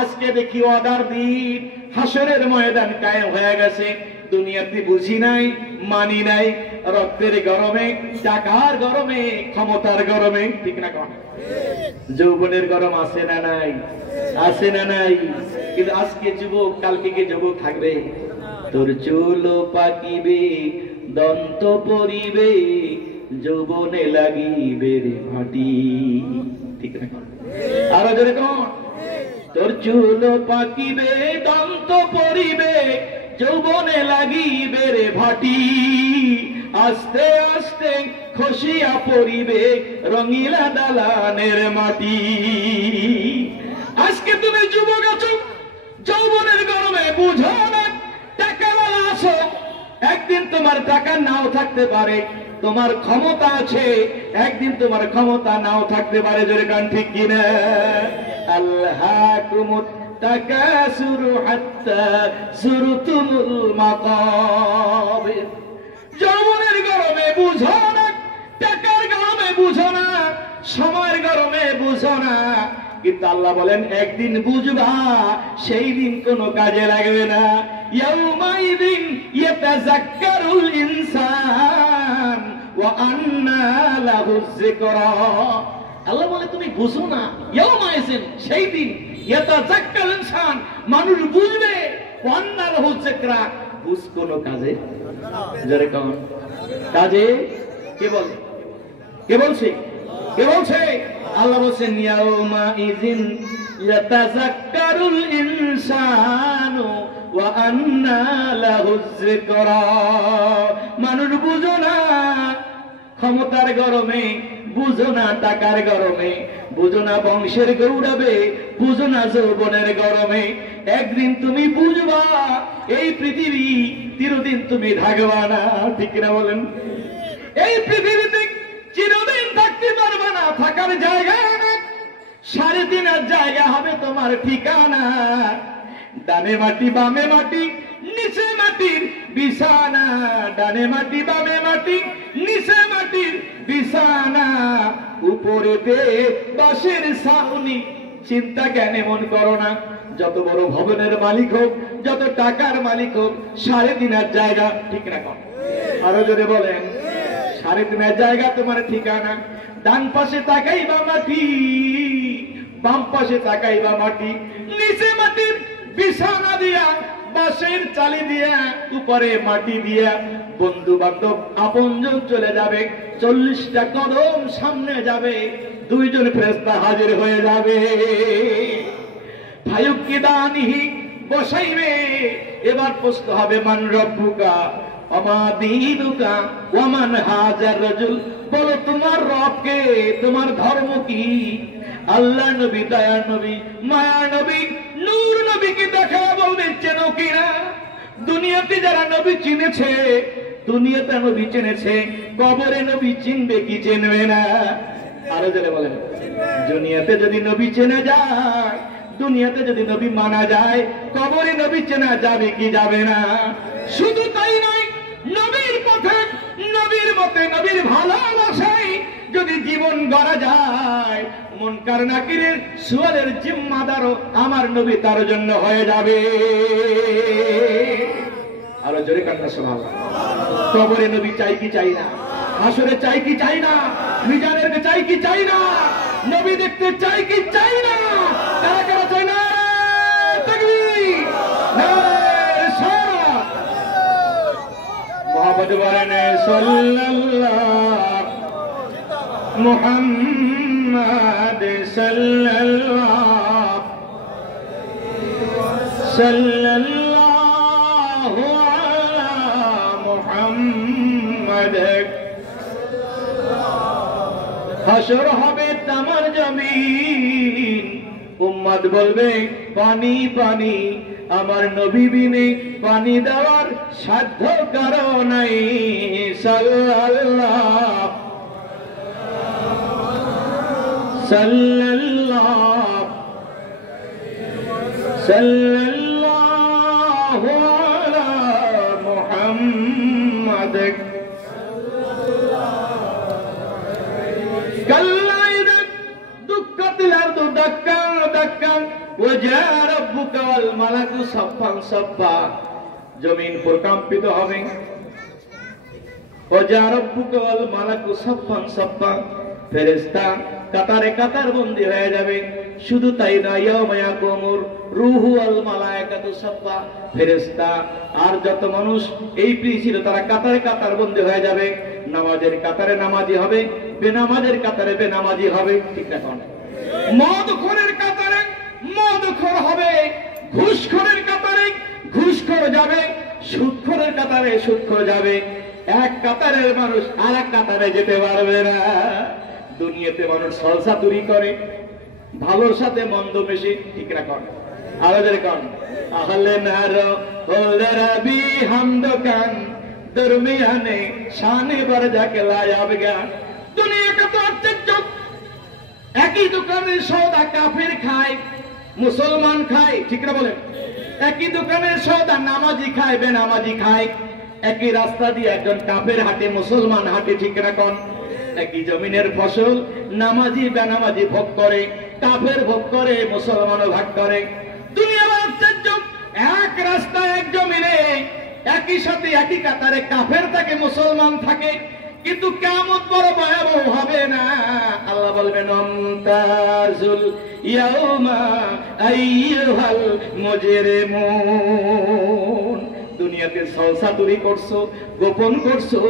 আজকে দেখি অর্ডার দিন, হাসরের ময়দান কায়েম হয়ে গেছে। দুনিয়াতে বুঝি নাই, মানি নাই, রক্তের গরমে, টাকার গরমে, ক্ষমতার গরমে, ঠিক না? কোন যৌবনের গরম আছে না নাই? আছে না নাই? কিন্তু আজকে যুবক, কালকে কি যুবক থাকবে? তোর চুল পাকিবে, দন্ত পরিবে, যৌবনে লাগিবে রে মাটি, ঠিক না? আরো জোরে কোন? তোর চুল পাকিবে, দন্ত পরিবে, যৌবনে লাগিবে রে ভাটি, আস্তে আস্তে খসিয়া পড়িবে রঙিলা দালানের মাটি। আজকে তুমি যুবক আছো, যৌবনের গরমে বুঝো না, টাকাওয়ালা আছো, একদিন তোমার টাকা নাও থাকতে পারে, তোমার ক্ষমতা আছে, একদিন তোমার ক্ষমতা নাও থাকতে পারে। জোরে কান ঠিক কিনা? আল্লাহকুমুত তাকাসুরু হাত্তা যুরতুমুল মাকাবির। যৌবনের গরমে বুঝো না, টাকার গরমে বুঝো না, সময়ের গরমে বুঝো না, কিন্তু আল্লাহ বলেন একদিন বুঝবা, সেই দিন কোনো কাজে লাগবে না। ইয়াউমাইযিন ইয়াতাযাক্কারুল ইনসান ওয়া আন্না লাহুয যিকরা। আল্লাহ বলে তুমি বুঝো না, ইয়াউমাইযিন সেই দিন, ইয়াতাযাক্কারুল ইনসান মানুষ বুঝবে, ওয়া আন্না লাহুয যিকরা বুঝ কোনো কাজে। যারা কোন কাজে কে বলে? কে বলছে? কে বলছে? আল্লাহ বলেন ইয়াউমা ইযিন ইয়াতাযাক্কারুল ইনসানু ওয়া আন্না লাহুয যিকরা। মানুষ বুঝো না ক্ষমতার গরমে, বুঝো না টাকার গরমে, বুঝো না বংশের গৌরবে, বুঝো না যৌবনের গরমে, একদিন তুমি বুঝবা এই পৃথিবী চিরদিন তুমি থাকবা না। ঠিক না বলেন? এই পৃথিবীতে চিরদিন থাকতে পারবে না, থাকার জায়গা না, 3.5 জায়গা হবে তোমার ঠিকানা। ডানে মাটি বামে মাটি নিচে মাটির বিছানা, ডানে মাটি বামে মাটি নিচে মাটির বিছানা, উপরেতে বাঁশের ছাউনি। চিন্তা কেন এমন করো না, যত বড় ভবনের মালিক হোক, যত টাকার মালিক হোক, 3.5 জায়গা। ঠিক না? আরো জোরে বলেন। 3.5 জায়গা তোমার ঠিকানা। ডান পাশে তাকাইবা মাটি, বাম পাশে তাকাইবা মাটি, নিচে মাটির বিছানা দিয়া, বাঁশের চালি দিয়া, উপরে মাটি দিয়া, বন্ধু বান্ধব আপনজন চলে যাবে, 40টা কদম সামনে যাবে, 2 জন ফেরেশতা হাজির হয়ে যাবে। ফায়ুকিদানিহি বসাইবে। এবার প্রশ্ন হবে মান রব্বুকা ওমা দীনুকা ওমান হাজার রাজুল। বলো তোমার রব কে, তোমার ধর্ম কি? আল্লাহ নবী, দয়ার নবী, মায়ার নবী, নূর নবীকে দেখা বলবে চেনো কিনা? দুনিয়াতে যারা নবী চিনেছে, দুনিয়াতে নবী চিনেছে, কবরে নবী চিনবে কি চিনবে না? আরো জোরে বলেন। দুনিয়াতে যদি নবী চেনা যায়, দুনিয়াতে যদি নবী মানা যায়, কবরে নবী চেনা যাবে কি যাবে না? শুধু তাই নয়, নবীর পথে, নবীর মতে, নবীর ভালোবাসায় যদি জীবন গড়া যায়, মুনকার নাকিরের সুয়ালের জিম্মাদারও আমার নবী তার জন্য হয়ে যাবে। আরো জোরে কান্না সুবহানাল্লাহ। কবরে নবী চাই কি চাই না? হাসরে চাই কি চাই না? মিজানের চাই কি চাই না? নবী দেখতে চাই কি চাই না? কারা কারা চাই না? তাকবীর, নারে সালাত। মুহাম্মদ বলেন সাল্লাল্লাহু মুহাম্মদ সাল্লাল্লাহু আলা মুহাম্মদ। হাসর হবে তামার জমিন, উম্মত বলবে পানি পানি, আমার নবী বিনে পানি দেওয়ার সাধ্য কারো নাই। সাল্লাল্লাহু সাল্লাল্লাহু আলা মুহাম্মদ। কাল্লা ইযা দুক্কাতিল আরদু দাক্কান দাক্কান ওয়া জা রাব্বুকা ওয়াল মালাকু সাফফান সাফফা। জমিন প্রকম্পিত হবে। ওয়া জা রাব্বুকা ওয়াল মালাকু সাফফান সাফফা, ফেরেশতা কাতারে কাতার বন্দী হয়ে যাবে। শুধু তাই না, ইয়াউমা ইয়াকুমুর রূহু ওয়াল মালায়েকাতু সাফফা, ফেরেশতা আর যত মানুষ এই পৃথিবীতে তারা কাতারে কাতার বন্দী হয়ে যাবে। নামাজের কাতারে নামাজি হবে, বেনামাজের কাতারে বেনামাজি হবে। ঠিক না? মদখোরের কাতারে মদখোর হবে, ঘুষখোরের কাতারে ঘুষখোর যাবে, সুদখোরের কাতারে সুদখোর যাবে। এক কাতারের মানুষ আর এক কাতারে যেতে পারবে না। দুনিয়াতে মানুষ সলসা তুরি করে, ভালোর সাথে মন্দ মেশে। ঠিক না? কর আওয়াজের কর। আহলে নার হোলরাবি হামদকান दरमियाने शाने बरजा के लाया गया। दुनिया का तो आश्चर्य, एक ही दुकाने सौदा काफिर खाए मुसलमान खाए, ठीक ना बोले? एक ही दुकाने सौदा नामाजी खाए बेनामाजी खाए, एक ही रास्ता दिए একজন কাফের হাঁটে মুসলমান হাঁটে, ঠিক না কোন? একই জমিনের ফসল নামাজি বেনামাজি ভোগ করে, কাফের ভোগ করে, মুসলমানও ভাগ করে। দুনিয়ার আশ্চর্য, এক রাস্তায় এক জমিনে একই সাথে একই কাতারে কাফের থাকে মুসলমান থাকে, কিন্তু কিয়ামত বড় ভয়াবহ হবে না। আল্লাহ বলবেন আমতাজুল ইয়াউমা আইয়ুহাল মুজরিমুন। দুনিয়াতে সলসা তৈরি করছো, গোপন করছো,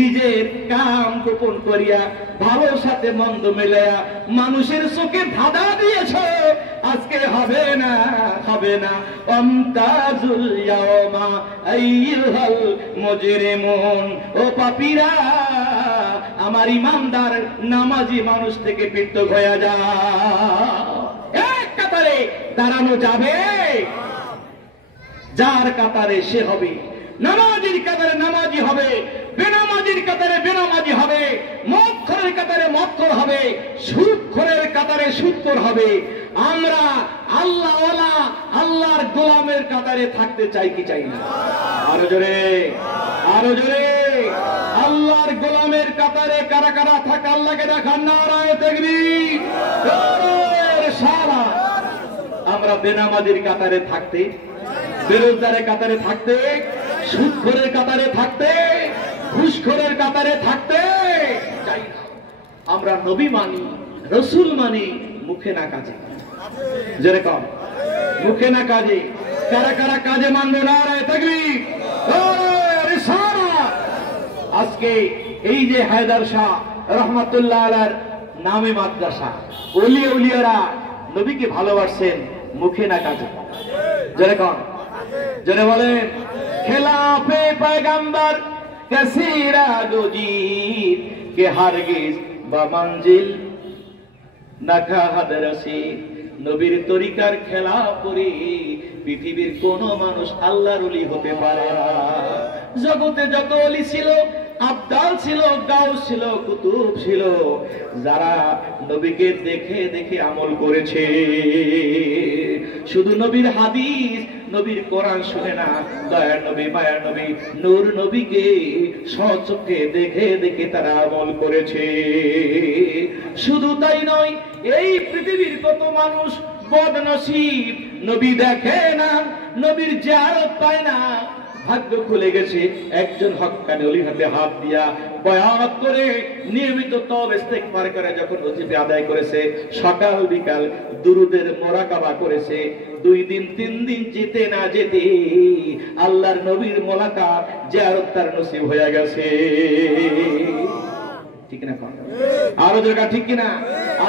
নিজের কাম গোপন করিয়া ভালোর সাথে মন্দ মিলাইয়া মানুষের চোখে ধাঁধা দিয়েছো, আজকে হবে না, হবে না। আমতাজুল ইয়াউমা আইয়ুহাল মুজরিমুন। ও পাপীরা, আমার ইমানদার নামাজি মানুষ থেকে পৃথক হয়ে যা। এক কাতারে দাঁড়ানো যাবে, যার কাতারে সে হবে। নামাজির কাতারে নামাজি হবে, বেনামাজির কাতারে বেনামাজি হবে, মদখোরের কাতারে মদখোর হবে, সুদখোরের কাতারে সুদখোর হবে। আমরা আল্লাহওয়ালা আল্লাহর গোলামের কাতারে থাকতে চাই কি চাই না? আরো জোরে, আরো জোরে। আল্লাহর গোলামের কাতারে কারা কারা থাকে আল্লাহকে দেখান, নারায়ে তাকবীর। সারা আমরা বেনামাজির কাতারে থাকতে, বেরোজগারের কাতারে থাকতে, সুদখোরের কাতারে থাকতে, ঘুষখোরের কাতারে থাকতে চাই না। আমরা নবী মানি, রসুল মানি, মুখে না কাজে। যেরকম মুখে না কাজে, কারা কারা কাজে মানবো? নারায়ে তাকবীর। আজকে এই যে হায়দার শাহ রহমাতুল্লাহ আলাইহির নামে মাদ্রাসা, ওলি উলিয়ারা নবীকে ভালোবাসেন মুখে না কাজে। যেরকম জোরে বলেন, খেলাফে পয়গম্বর কাসিরা গুজির কে হারগিজ বা মঞ্জিল নাখা হাদরসি। নবীর তরিকার খেলাফ করে পৃথিবীর কোন মানুষ আল্লাহর ওলি হতে পারে না। জগতে যত ওলি ছিল, আবদাল ছিল, গাউস ছিল, কুতুব ছিল, যারা নবীকে দেখে দেখে আমল করেছে। শুধু নবীর হাদিস, নবীর কোরআন শুনে না, দয়ার নবী, মায়ার নবী, নূর নবীকে স্বচক্ষে দেখে দেখে তারা আমল করেছে। শুধু তাই নয়, এই পৃথিবীর কত মানুষ বদনসিব, নবী দেখে না, নবীর জিয়ারত পায় না। ভাগ্য খুলে গেছে, একজন হক্কানি ওলির হাতে হাত দিয়া বয়াত করে নিয়মিত তওবা ইস্তেগফার করে, যখন ওজিফা আদায় করেছে, সকাল বিকাল দুরুদের মুরাকাবা করেছে, 2 দিন 3 দিন যেতে না যেতে আল্লাহর নবীর মোলাকাত জিয়ারত তার নসিব হয়ে গেছে। ঠিক না? আরো জায়গা ঠিক কিনা?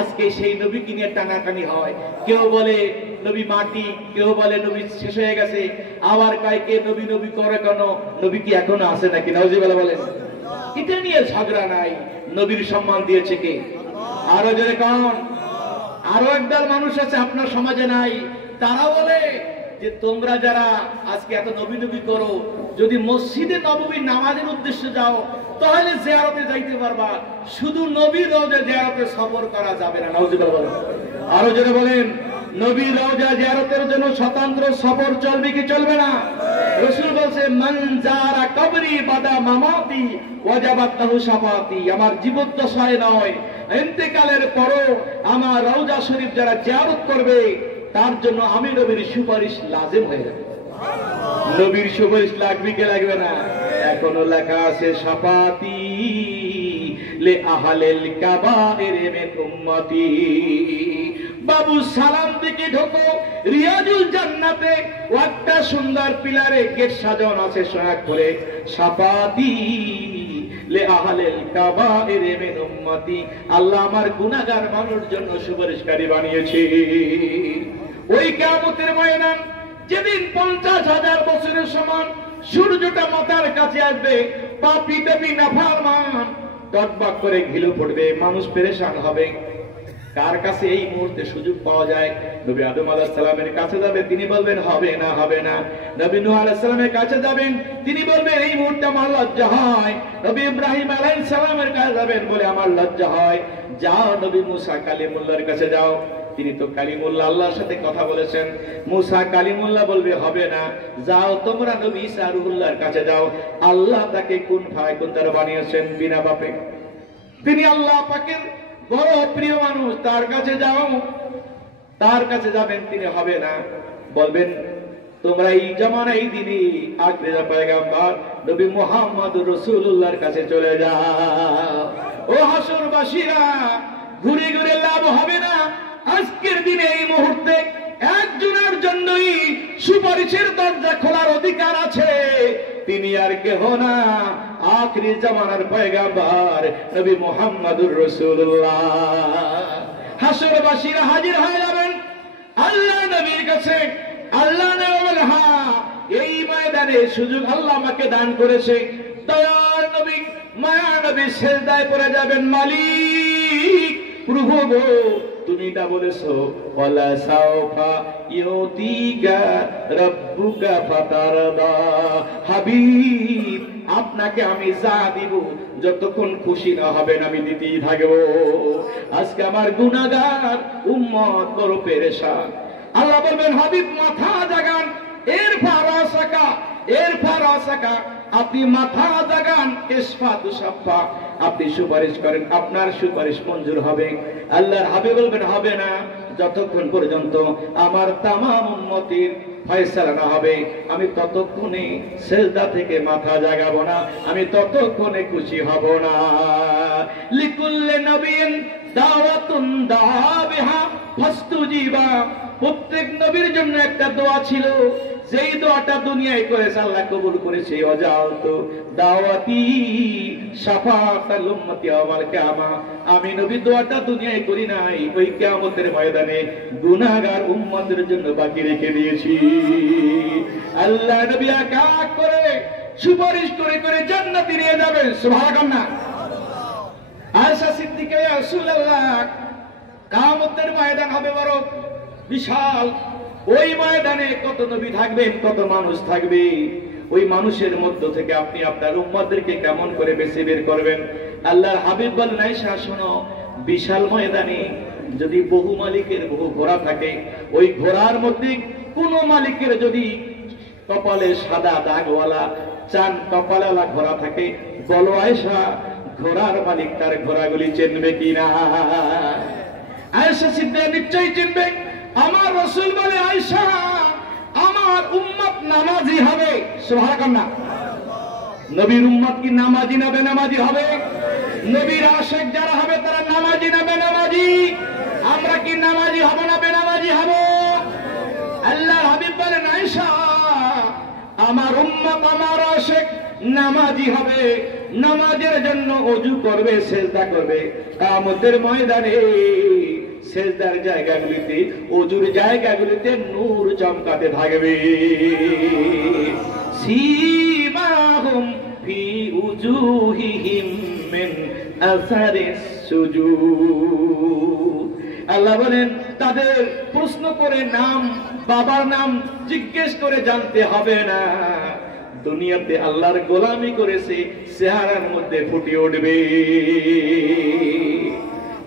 আজকে সেই নবীকে নিয়ে টানাটানি হয়। কেউ বলে নবী মাটি, কেউ বলে নবী শেষ হয়ে গেছে, আবার কয় কে নবী নবী করে কেন, নবী কি এখনো আছে নাকি? নাউজুবিল্লাহ বলেন। এটা নিয়ে ঝগড়া নাই, নবীর সম্মান দিয়েছে কে? আরো জোরে কোন? আরো একদল মানুষ আছে আপনার সমাজে নাই, তারা বলে যে তোমরা যারা আজকে এত নবী নবী করো, যদি মসজিদে নববী নামাজের উদ্দেশ্যে যাও তাহলে জিয়ারতে যাইতে পারবা, শুধু নবীর রওজা জিয়ারতে সফর করা যাবে না। নাউজুবিল্লাহ বলেন। আরো জোরে বলেন। নবীর রওজা জিয়ারতের জন্য স্বতন্ত্র সফর চলবে কি চলবে না? রাসূল বলেন, মান যারা কবরি বাদা মামাতি ওয়াজাবাত লাহু শাফাতি। আমার জীবদ্দশায় নয়, ইন্তেকালের পরও আমার রওজা শরীফ যারা জিয়ারত করবে তার জন্য আমি নবীর সুপারিশ লাজিম হয়ে যাবে। নবীর সুপারিশ লাগবে কি লাগবে না? এখনো লেখা আছে শাফাতি লে আহলিল কাবাইর মিন উম্মতি। বাবু সালাম দিকে ঢোকো, রিয়াজুল জান্নাতে একটা সুন্দর পিলারে গেট সাজানো আছে সয়াক করে, শাফাতি লে আহলিল কাবাইর মিন উম্মতি। আল্লাহ আমার গুনাহগার মানুষের জন্য সুপারিশকারী বানিয়েছে। ওই কিয়ামতের ময়দান যেদিন 50,000 বছরের সমান সূর্যটা মাথার কাছে আসবে, পাপী দেবী নাফরমান টকবক করে ঘিলু পড়বে, মানুষ পেরেশান হবে। কার কাছে এই মুহূর্তে সুযোগ পাওয়া যায়? নবী আদম আলাইহিস সালামের কাছে যাবে, তিনি বলবেন হবে না, হবে না। নবী নূহ আলাইহিস সালামের কাছে যাবেন, তিনি বলবেন এই মুহূর্তে আমার লজ্জা হয়। নবী ইব্রাহিম আলাইহিস সালামের কাছে যাবেন, বলে আমার লজ্জা হয়। যাও নবী মুসা কালিমুল্লাহর কাছে যাও, তিনি তো কালিমুল্লাহ আল্লাহর সাথে কথা বলেছেন। মুসা কালিমুল্লাহ বলবে হবে না। যাও তোমরা নবী ঈসা রূহুল্লাহর কাছে যাও, আল্লাহ তাকে কুন ফায়াকুন তার বানিয়েছেন বিনা বাপে, তিনি আল্লাহ পাকের বড় প্রিয় মানুষ, তার কাছে যাও। তার কাছে যাবেন, তিনি হবে না, বলবেন তোমরা এই জামানা এই দিনে আখিরা পয়গম্বর নবী মুহাম্মদুর রাসূলুল্লাহর কাছে চলে যাও। ও হাসরবাসীরা, ঘুরে ঘুরে লাভ হবে না। আজকের দিনে এই মুহূর্তে একজনের জন্যই সুপারিশের দরজা খোলার অধিকার আছে, তিনি আর কেহ না, আখিরি জামানার পয়গম্বর নবী মুহাম্মদুর রাসূলুল্লাহ। হাসরবাসীরা হাজির হয়ে যাবেন আল্লাহ নবীর কাছে। আল্লাহ নবী বলেন, হ্যাঁ এই ময়দানে সুযোগ আল্লাহ আমাকে দান করেছে। দয়ার নবী মায়া নবী সিজদায় পড়ে যাবেন, মালিক প্রভু গো তুমি না বলেছো ওয়ালা সাওফা ইউতিকা রাব্বুকা ফাতারদা, হাবিব আপনাকে আমি যা দিব যতক্ষণ খুশি না হবেন আমি দিতেই থাকবো। আজকে আমার গুনাহগার উম্মত বড় পেরেশান। আল্লাহ বলবেন হাবিব মাথা জাগান, এর ফারাসাকা, এর ফারাসাকা, আপনি মাথা জাগান, ইসফাতু সাফা, আপনি সুপারিশ করেন, আপনার সুপারিশ মঞ্জুর হবে। আল্লাহর হাবিব বলবেন হবে না, যতক্ষণ পর্যন্ত আমার তামাম উম্মতের ফয়সালা না হবে আমি ততক্ষণে সিজদা থেকে মাথা জাগাবো না, আমি ততক্ষণে খুশি হব না। লিকুল্লি নবিয়্যিন দাওয়াতুন দাআ বিহা ফাস্তুজিবা, প্রত্যেক নবীর জন্য একটা দোয়া ছিল, যেই দোয়াটা দুনিয়ায় করেছে আল্লাহ কবুল করেছে। ওয়াজালতু দাওয়াতি শাফাআতাল উম্মতি ইয়াওমাল কিয়ামা, আমি নবী দোয়াটা দুনিয়ায় করি নাই, ওই কিয়ামতের ময়দানে গুনাহগার উম্মতের জন্য বাকি রেখে দিয়েছি। আল্লাহ নবী একা করে সুপারিশ করে করে জান্নাতে নিয়ে যাবেন। সুবহানাল্লাহ। আয়েশা সিদ্দিকা, ইয়া রাসূলুল্লাহ, কিয়ামতের ময়দান হবে বড় বিশাল, ওই ময়দানে কত নবী থাকবেন, কত মানুষ থাকবে, ওই মানুষের মধ্য থেকে আপনি আপনার উম্মতদেরকে কেমন করে বেছে বের করবেন? আল্লাহর হাবিব বলেন, আয়েশা শোনো, বিশাল ময়দানে যদি বহু মালিকের বহু ঘোড়া থাকে, ওই ঘোড়ার মধ্যে কোন মালিকের যদি কপালে সাদা দাগওয়ালা চান কপালওয়ালা ঘোড়া থাকে, বলো আয়েশা ঘোড়ার মালিক তার ঘোড়াগুলি চিনবে কিনা? আয়েশা সিদ্দিকা নিশ্চয়ই চিনবে। আমার রাসূল বলে, আয়েশা আমার উম্মত নামাজি হবে। সুবহানাল্লাহ। নবীর উম্মত কি নামাজি না বেনামাজি হবে? নবীর আশিক যারা হবে তারা নামাজি না বেনামাজি? আমরা কি নামাজি হব না বেনামাজি হব? আল্লাহর হাবিব বলেন, আয়েশা আমার উম্মত আমার আশিক নামাজি হবে, নামাজের জন্য ওযু করবে, সিজদা করবে, কিয়ামতের ময়দানে সিজদার জায়গাগুলিতে, ওযুর জায়গাগুলিতে নূর চমকাতে থাকবে। সীমাহুম ফি উজুহিহিম মিন আসারিস সুজুদ। আল্লাহ বলেন তাদের প্রশ্ন করে নাম, বাবার নাম জিজ্ঞেস করে জানতে হবে না, দুনিয়াতে আল্লাহর গোলামি করেছে চেহারার মধ্যে ফুটে উঠবে।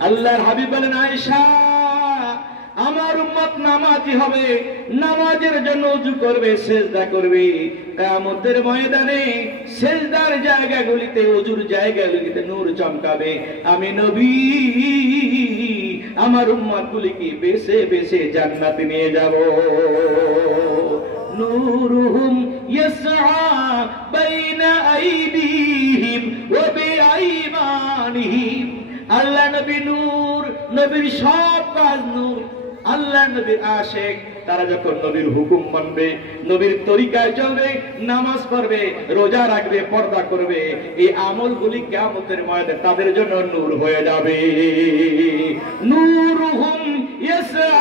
আল্লাহর হাবিব বলেন, আয়েশা আমার উম্মত নামাজি হবে, নামাজের জন্য ওযু করবে, সিজদা করবে, কিয়ামতের ময়দানে সিজদার জায়গাগুলিতে, ওযুর জায়গাগুলিতে নূর চমকাবে। আমি নবী আমার উম্মতগুলিকে বেছে বেছে জান্নাতে নিয়ে যাব। নূরুহুম ইয়াসআ বাইনা আইদিহিম ওয়া বিআইমানিহিম। আল্লাহ নবী নূর, নবীর সব কাজ নূর। আল্লাহ নবীর আশিক তারা যখন নবীর হুকুম মানবে, নবীর তরিকায় চলবে, নামাজ পড়বে, রোজা রাখবে, পর্দা করবে, এই আমলগুলি কিয়ামতের ময়দানে তাদের জন্য নূর হয়ে যাবে। নূরুহুম ইয়াসআ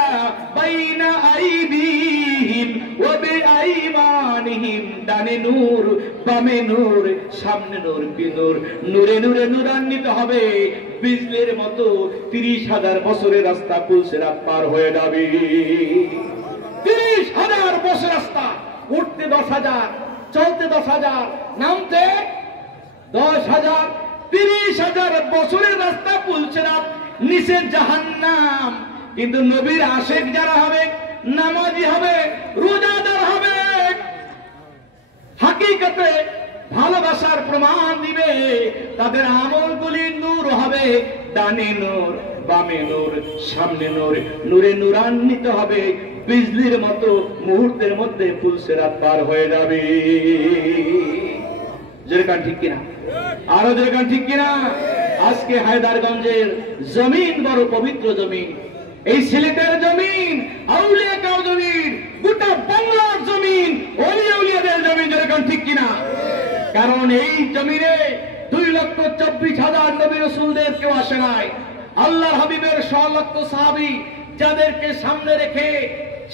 বাইনা আইদিহিম ওয়া বিআইমানিহিম, ডানে নূর বামে নূর, সামনে নূর, বিনূর, নূরে নূরে নূরান্বিত হবে। বিজলির মতো 30,000 বছরের রাস্তা পুলসিরাত পার হয়ে যাবে। 30,000 বছর রাস্তা, উঠতে 10,000, চলতে 10,000, নামতে 10,000, 30,000 বছরের রাস্তা পুলসিরাত, নিচে জাহান্নাম। কিন্তু নবীর আশিক যারা হবে, নামাজি হবে, রোজাদার হবে, হাকিকতে ভালোবাসার প্রমাণ দিবে, তাদের আমলগুলি নূর হবে। ডানে নূর, বামে নূর, সামনে নূর, নূরে নূরান্বিত হবে। বিজলির মতো মুহূর্তের মধ্যে পুলসিরাত পার হয়ে যাবে। যেরকম ঠিক কিনা? আরো যেরকম ঠিক কিনা? আজকে হায়দারগঞ্জের জমিন বড় পবিত্র জমিন, এই সিলেটের জমিন, আউলিয়া কাও জমিন, গোটা বাংলার জমিন, ওলিয়া উলিয়াদের জমিন। যেরকম ঠিক কিনা? কারণ এই জমিনে 2,24,000 নবী রাসূলদের কেউ আসে নাই। আল্লাহর হাবিবের 100 লক্ষ সাহাবী যাদেরকে সামনে রেখে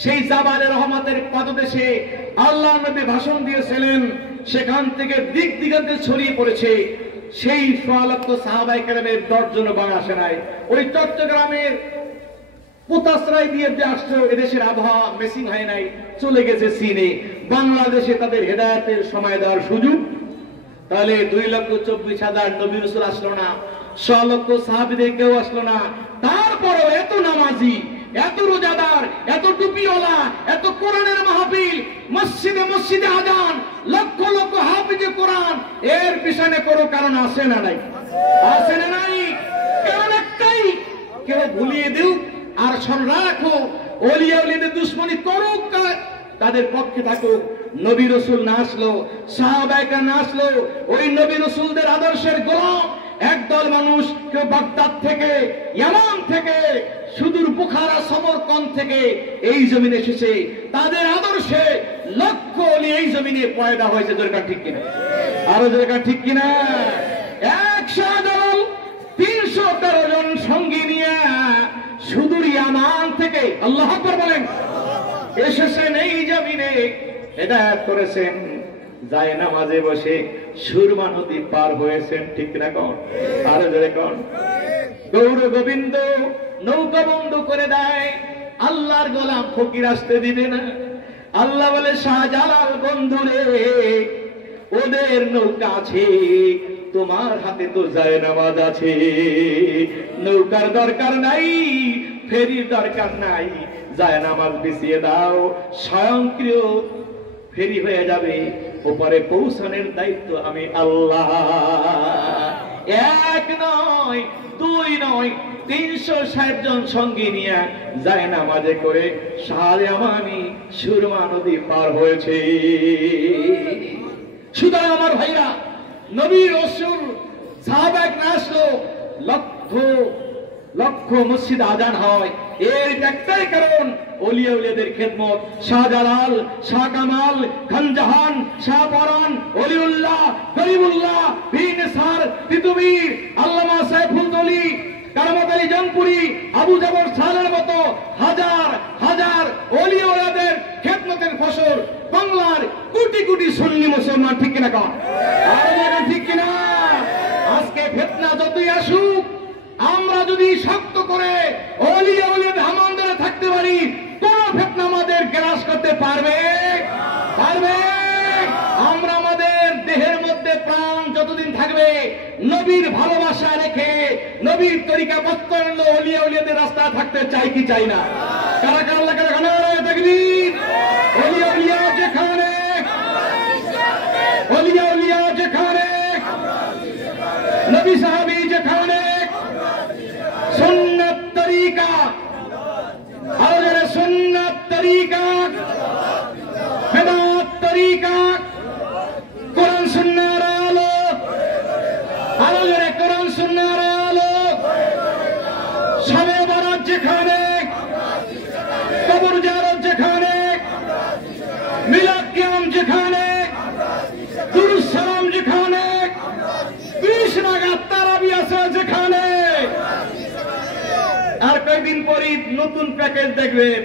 সেই জাবালে রহমতের পাদদেশে আল্লাহ নবী ভাষণ দিয়েছিলেন, সেখান থেকে দিক দিগন্তে ছড়িয়ে পড়েছে। সেই 100 লক্ষ সাহাবায়ে কেরামের 10 জন বাংলা আসে নাই। ওই চট্টগ্রামের পোতাশ্রয় দিয়ে যে আসছো, এদেশের আবহাওয়া মেসিং হয় নাই, চলে গেছে চীনে। বাংলাদেশে তাদের হেদায়েতের সময় দেওয়ার সুযোগ। তাহলে 2,24,000 নবী রাসূল আসলো না, 100 লক্ষ সাহাবীদের কেউ আসলো না। তারপরও এত নামাজি, এত রোজাদার, এত টুপিওয়ালা, এত কোরআনের মাহফিল, মসজিদে মসজিদে আজান, লক্ষ লক্ষ হাফিজে কোরআন, এর পিছনে কোনো কারণ আছে না নাই? আছে না নাই? কারণ একটাই, কেউ ভুলিয়ে দিও আর স্মরণ রাখো, ওলিয়া উলিয়াদের দুশমনি করুক, তাদের পক্ষে থাকুক। নবী রাসূল না আসলো, সাহাবায়ে কেরাম না আসলো, ওই নবী রাসূলদের আদর্শের গোলাম একদল মানুষ, কেউ বাগদাদ থেকে, ইয়ামান থেকে, সুদূর বুখারা, সমরকন্দ থেকে এই জমিনে এসেছে। তাদের আদর্শে লক্ষ ওলি এই জমিনে পয়দা হয়েছে। দরকার ঠিক কিনা? আরো দরকার ঠিক কিনা? 100 দল, 313 জন সঙ্গী নিয়ে সুদূর ইয়ামান থেকে, আল্লাহু আকবার বলেন, এসেছেন এই জমিনে, হেদায়েত করেছেন। যায় নামাজে বসে সুরমা নদী পার হয়েছেন। ঠিক না কোন? আরো জোরে কোন? গৌর গোবিন্দ নৌকা বন্ধ করে দেয়, আল্লাহর গোলাম ফকির আসতে দিবে না। আল্লাহ বলে, শাহজালাল বন্ধুরে, ওদের নৌকা আছে, তোমার হাতে তো যায় নামাজ আছে। নৌকার দরকার নাই, ফেরির দরকার নাই, যায় নামাজ বিছিয়ে দাও, স্বয়ংক্রিয় ফেরি হয়ে যাবে। ওপারে পৌঁছানোর দায়িত্ব আমি আল্লাহ। 1 নয়, 2 নয়, 360 জন সঙ্গী নিয়ে যায় নামাজে করে শাহজামানি সুরমা নদী পার হয়েছে। সুতরাং আমার ভাইরা, নবী রাসূল সাহাবায়ে না আসলো, লক্ষ লক্ষ মসজিদ আজান হয়, এর একটাই কারণ, ওলিয়া উলিয়াদের খেদমত। শাহজালাল, শাহ কামাল, খানজাহান, শাহ পরান, ওলিউল্লাহ, গরিবুল্লাহ, বীর নিসার, তিতুমীর, আল্লামা সাইফুল তলি, কারামত আলী জামপুরি, আবু জাবর সালের মতো হাজার হাজার ওলিয়া উলিয়াদের খেদমতের ফসল বাংলার কোটি কোটি সুন্নি মুসলমান। ঠিক কিনা কন? আর ঠিক কিনা? আজকে ফিতনা যতই আসুক, আমরা যদি শক্ত করে ওলিয়া উলিয়াদের হামান ধরে থাকতে পারি, কোন ফিতনা আমাদের গ্রাস করতে পারবে? পারবে? আমরা আমাদের দেহের মধ্যে প্রাণ যতদিন থাকবে, নবীর ভালোবাসা রেখে, নবীর তরিকা বাস্তবায়ন, ওলিয়া উলিয়াদের রাস্তা থাকতে চাই কি চাই না? কারা কারা লাগা নারায়ে তাকবীর। ওলিয়া উলিয়া যেখানে, ওলিয়া উলিয়া যেখানে, নবী সাহাবী যেখানে, সুন্নাত তরিকা, আর সুন্নাত তরিকা, বেদাত তরিকা, কোরআন সুন্নাহর আলো, আর কোরআন সুন্নাহর আলো, শবে বরাত যেখানে, কবর জিয়ারত যেখানে, মিলাদ কিয়াম যেখানে, দুরূদ সালাম যেখানে, 20 রাকাত তারাবি আছে যেখানে। আর কয়েকদিন পরই নতুন প্যাকেজ দেখবেন,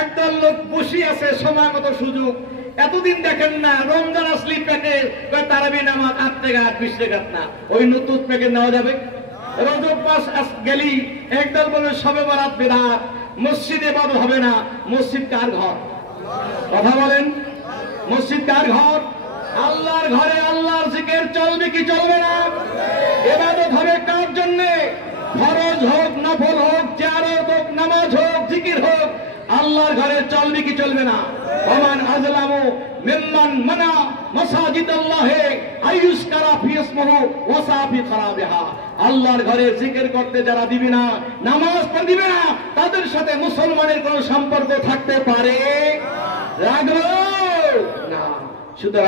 একদল লোক বসে আছে, সময় মতো সুযোগ, এতদিন দেখেন না, রমজান আসলি প্যাকেট তারাবি নামাজ 8 টাকা 20 টাকা না, ওই নতুন প্যাকেট নেওয়া যাবে? রজব মাস গেলি একদল বলে সবে বরাত বিরাত, মসজিদে ইবাদত হবে না। মসজিদ কার ঘর? কথা বলেন, মসজিদ কার ঘর? আল্লাহর ঘরে আল্লাহর জিকির চলবে কি চলবে না? ইবাদত হবে কার জন্য? ফরজ হোক, নফল হোক, জিয়ারত হোক, নামাজ হোক, জিকির হোক, আল্লাহর ঘরে চলবে কি চলবে না? ওমান আযলামু মিম্মান মানা মাসাজিদাল্লাহি আইয়ুসকারা ফি ইসমহু ওয়া সাফি খারাবিহা। আল্লাহর ঘরে জিকির করতে যারা দিবে না, নামাজ পড়ে দিবে না, তাদের সাথে মুসলমানের কোনো সম্পর্ক থাকতে পারে? রাখবো না। সুতরাং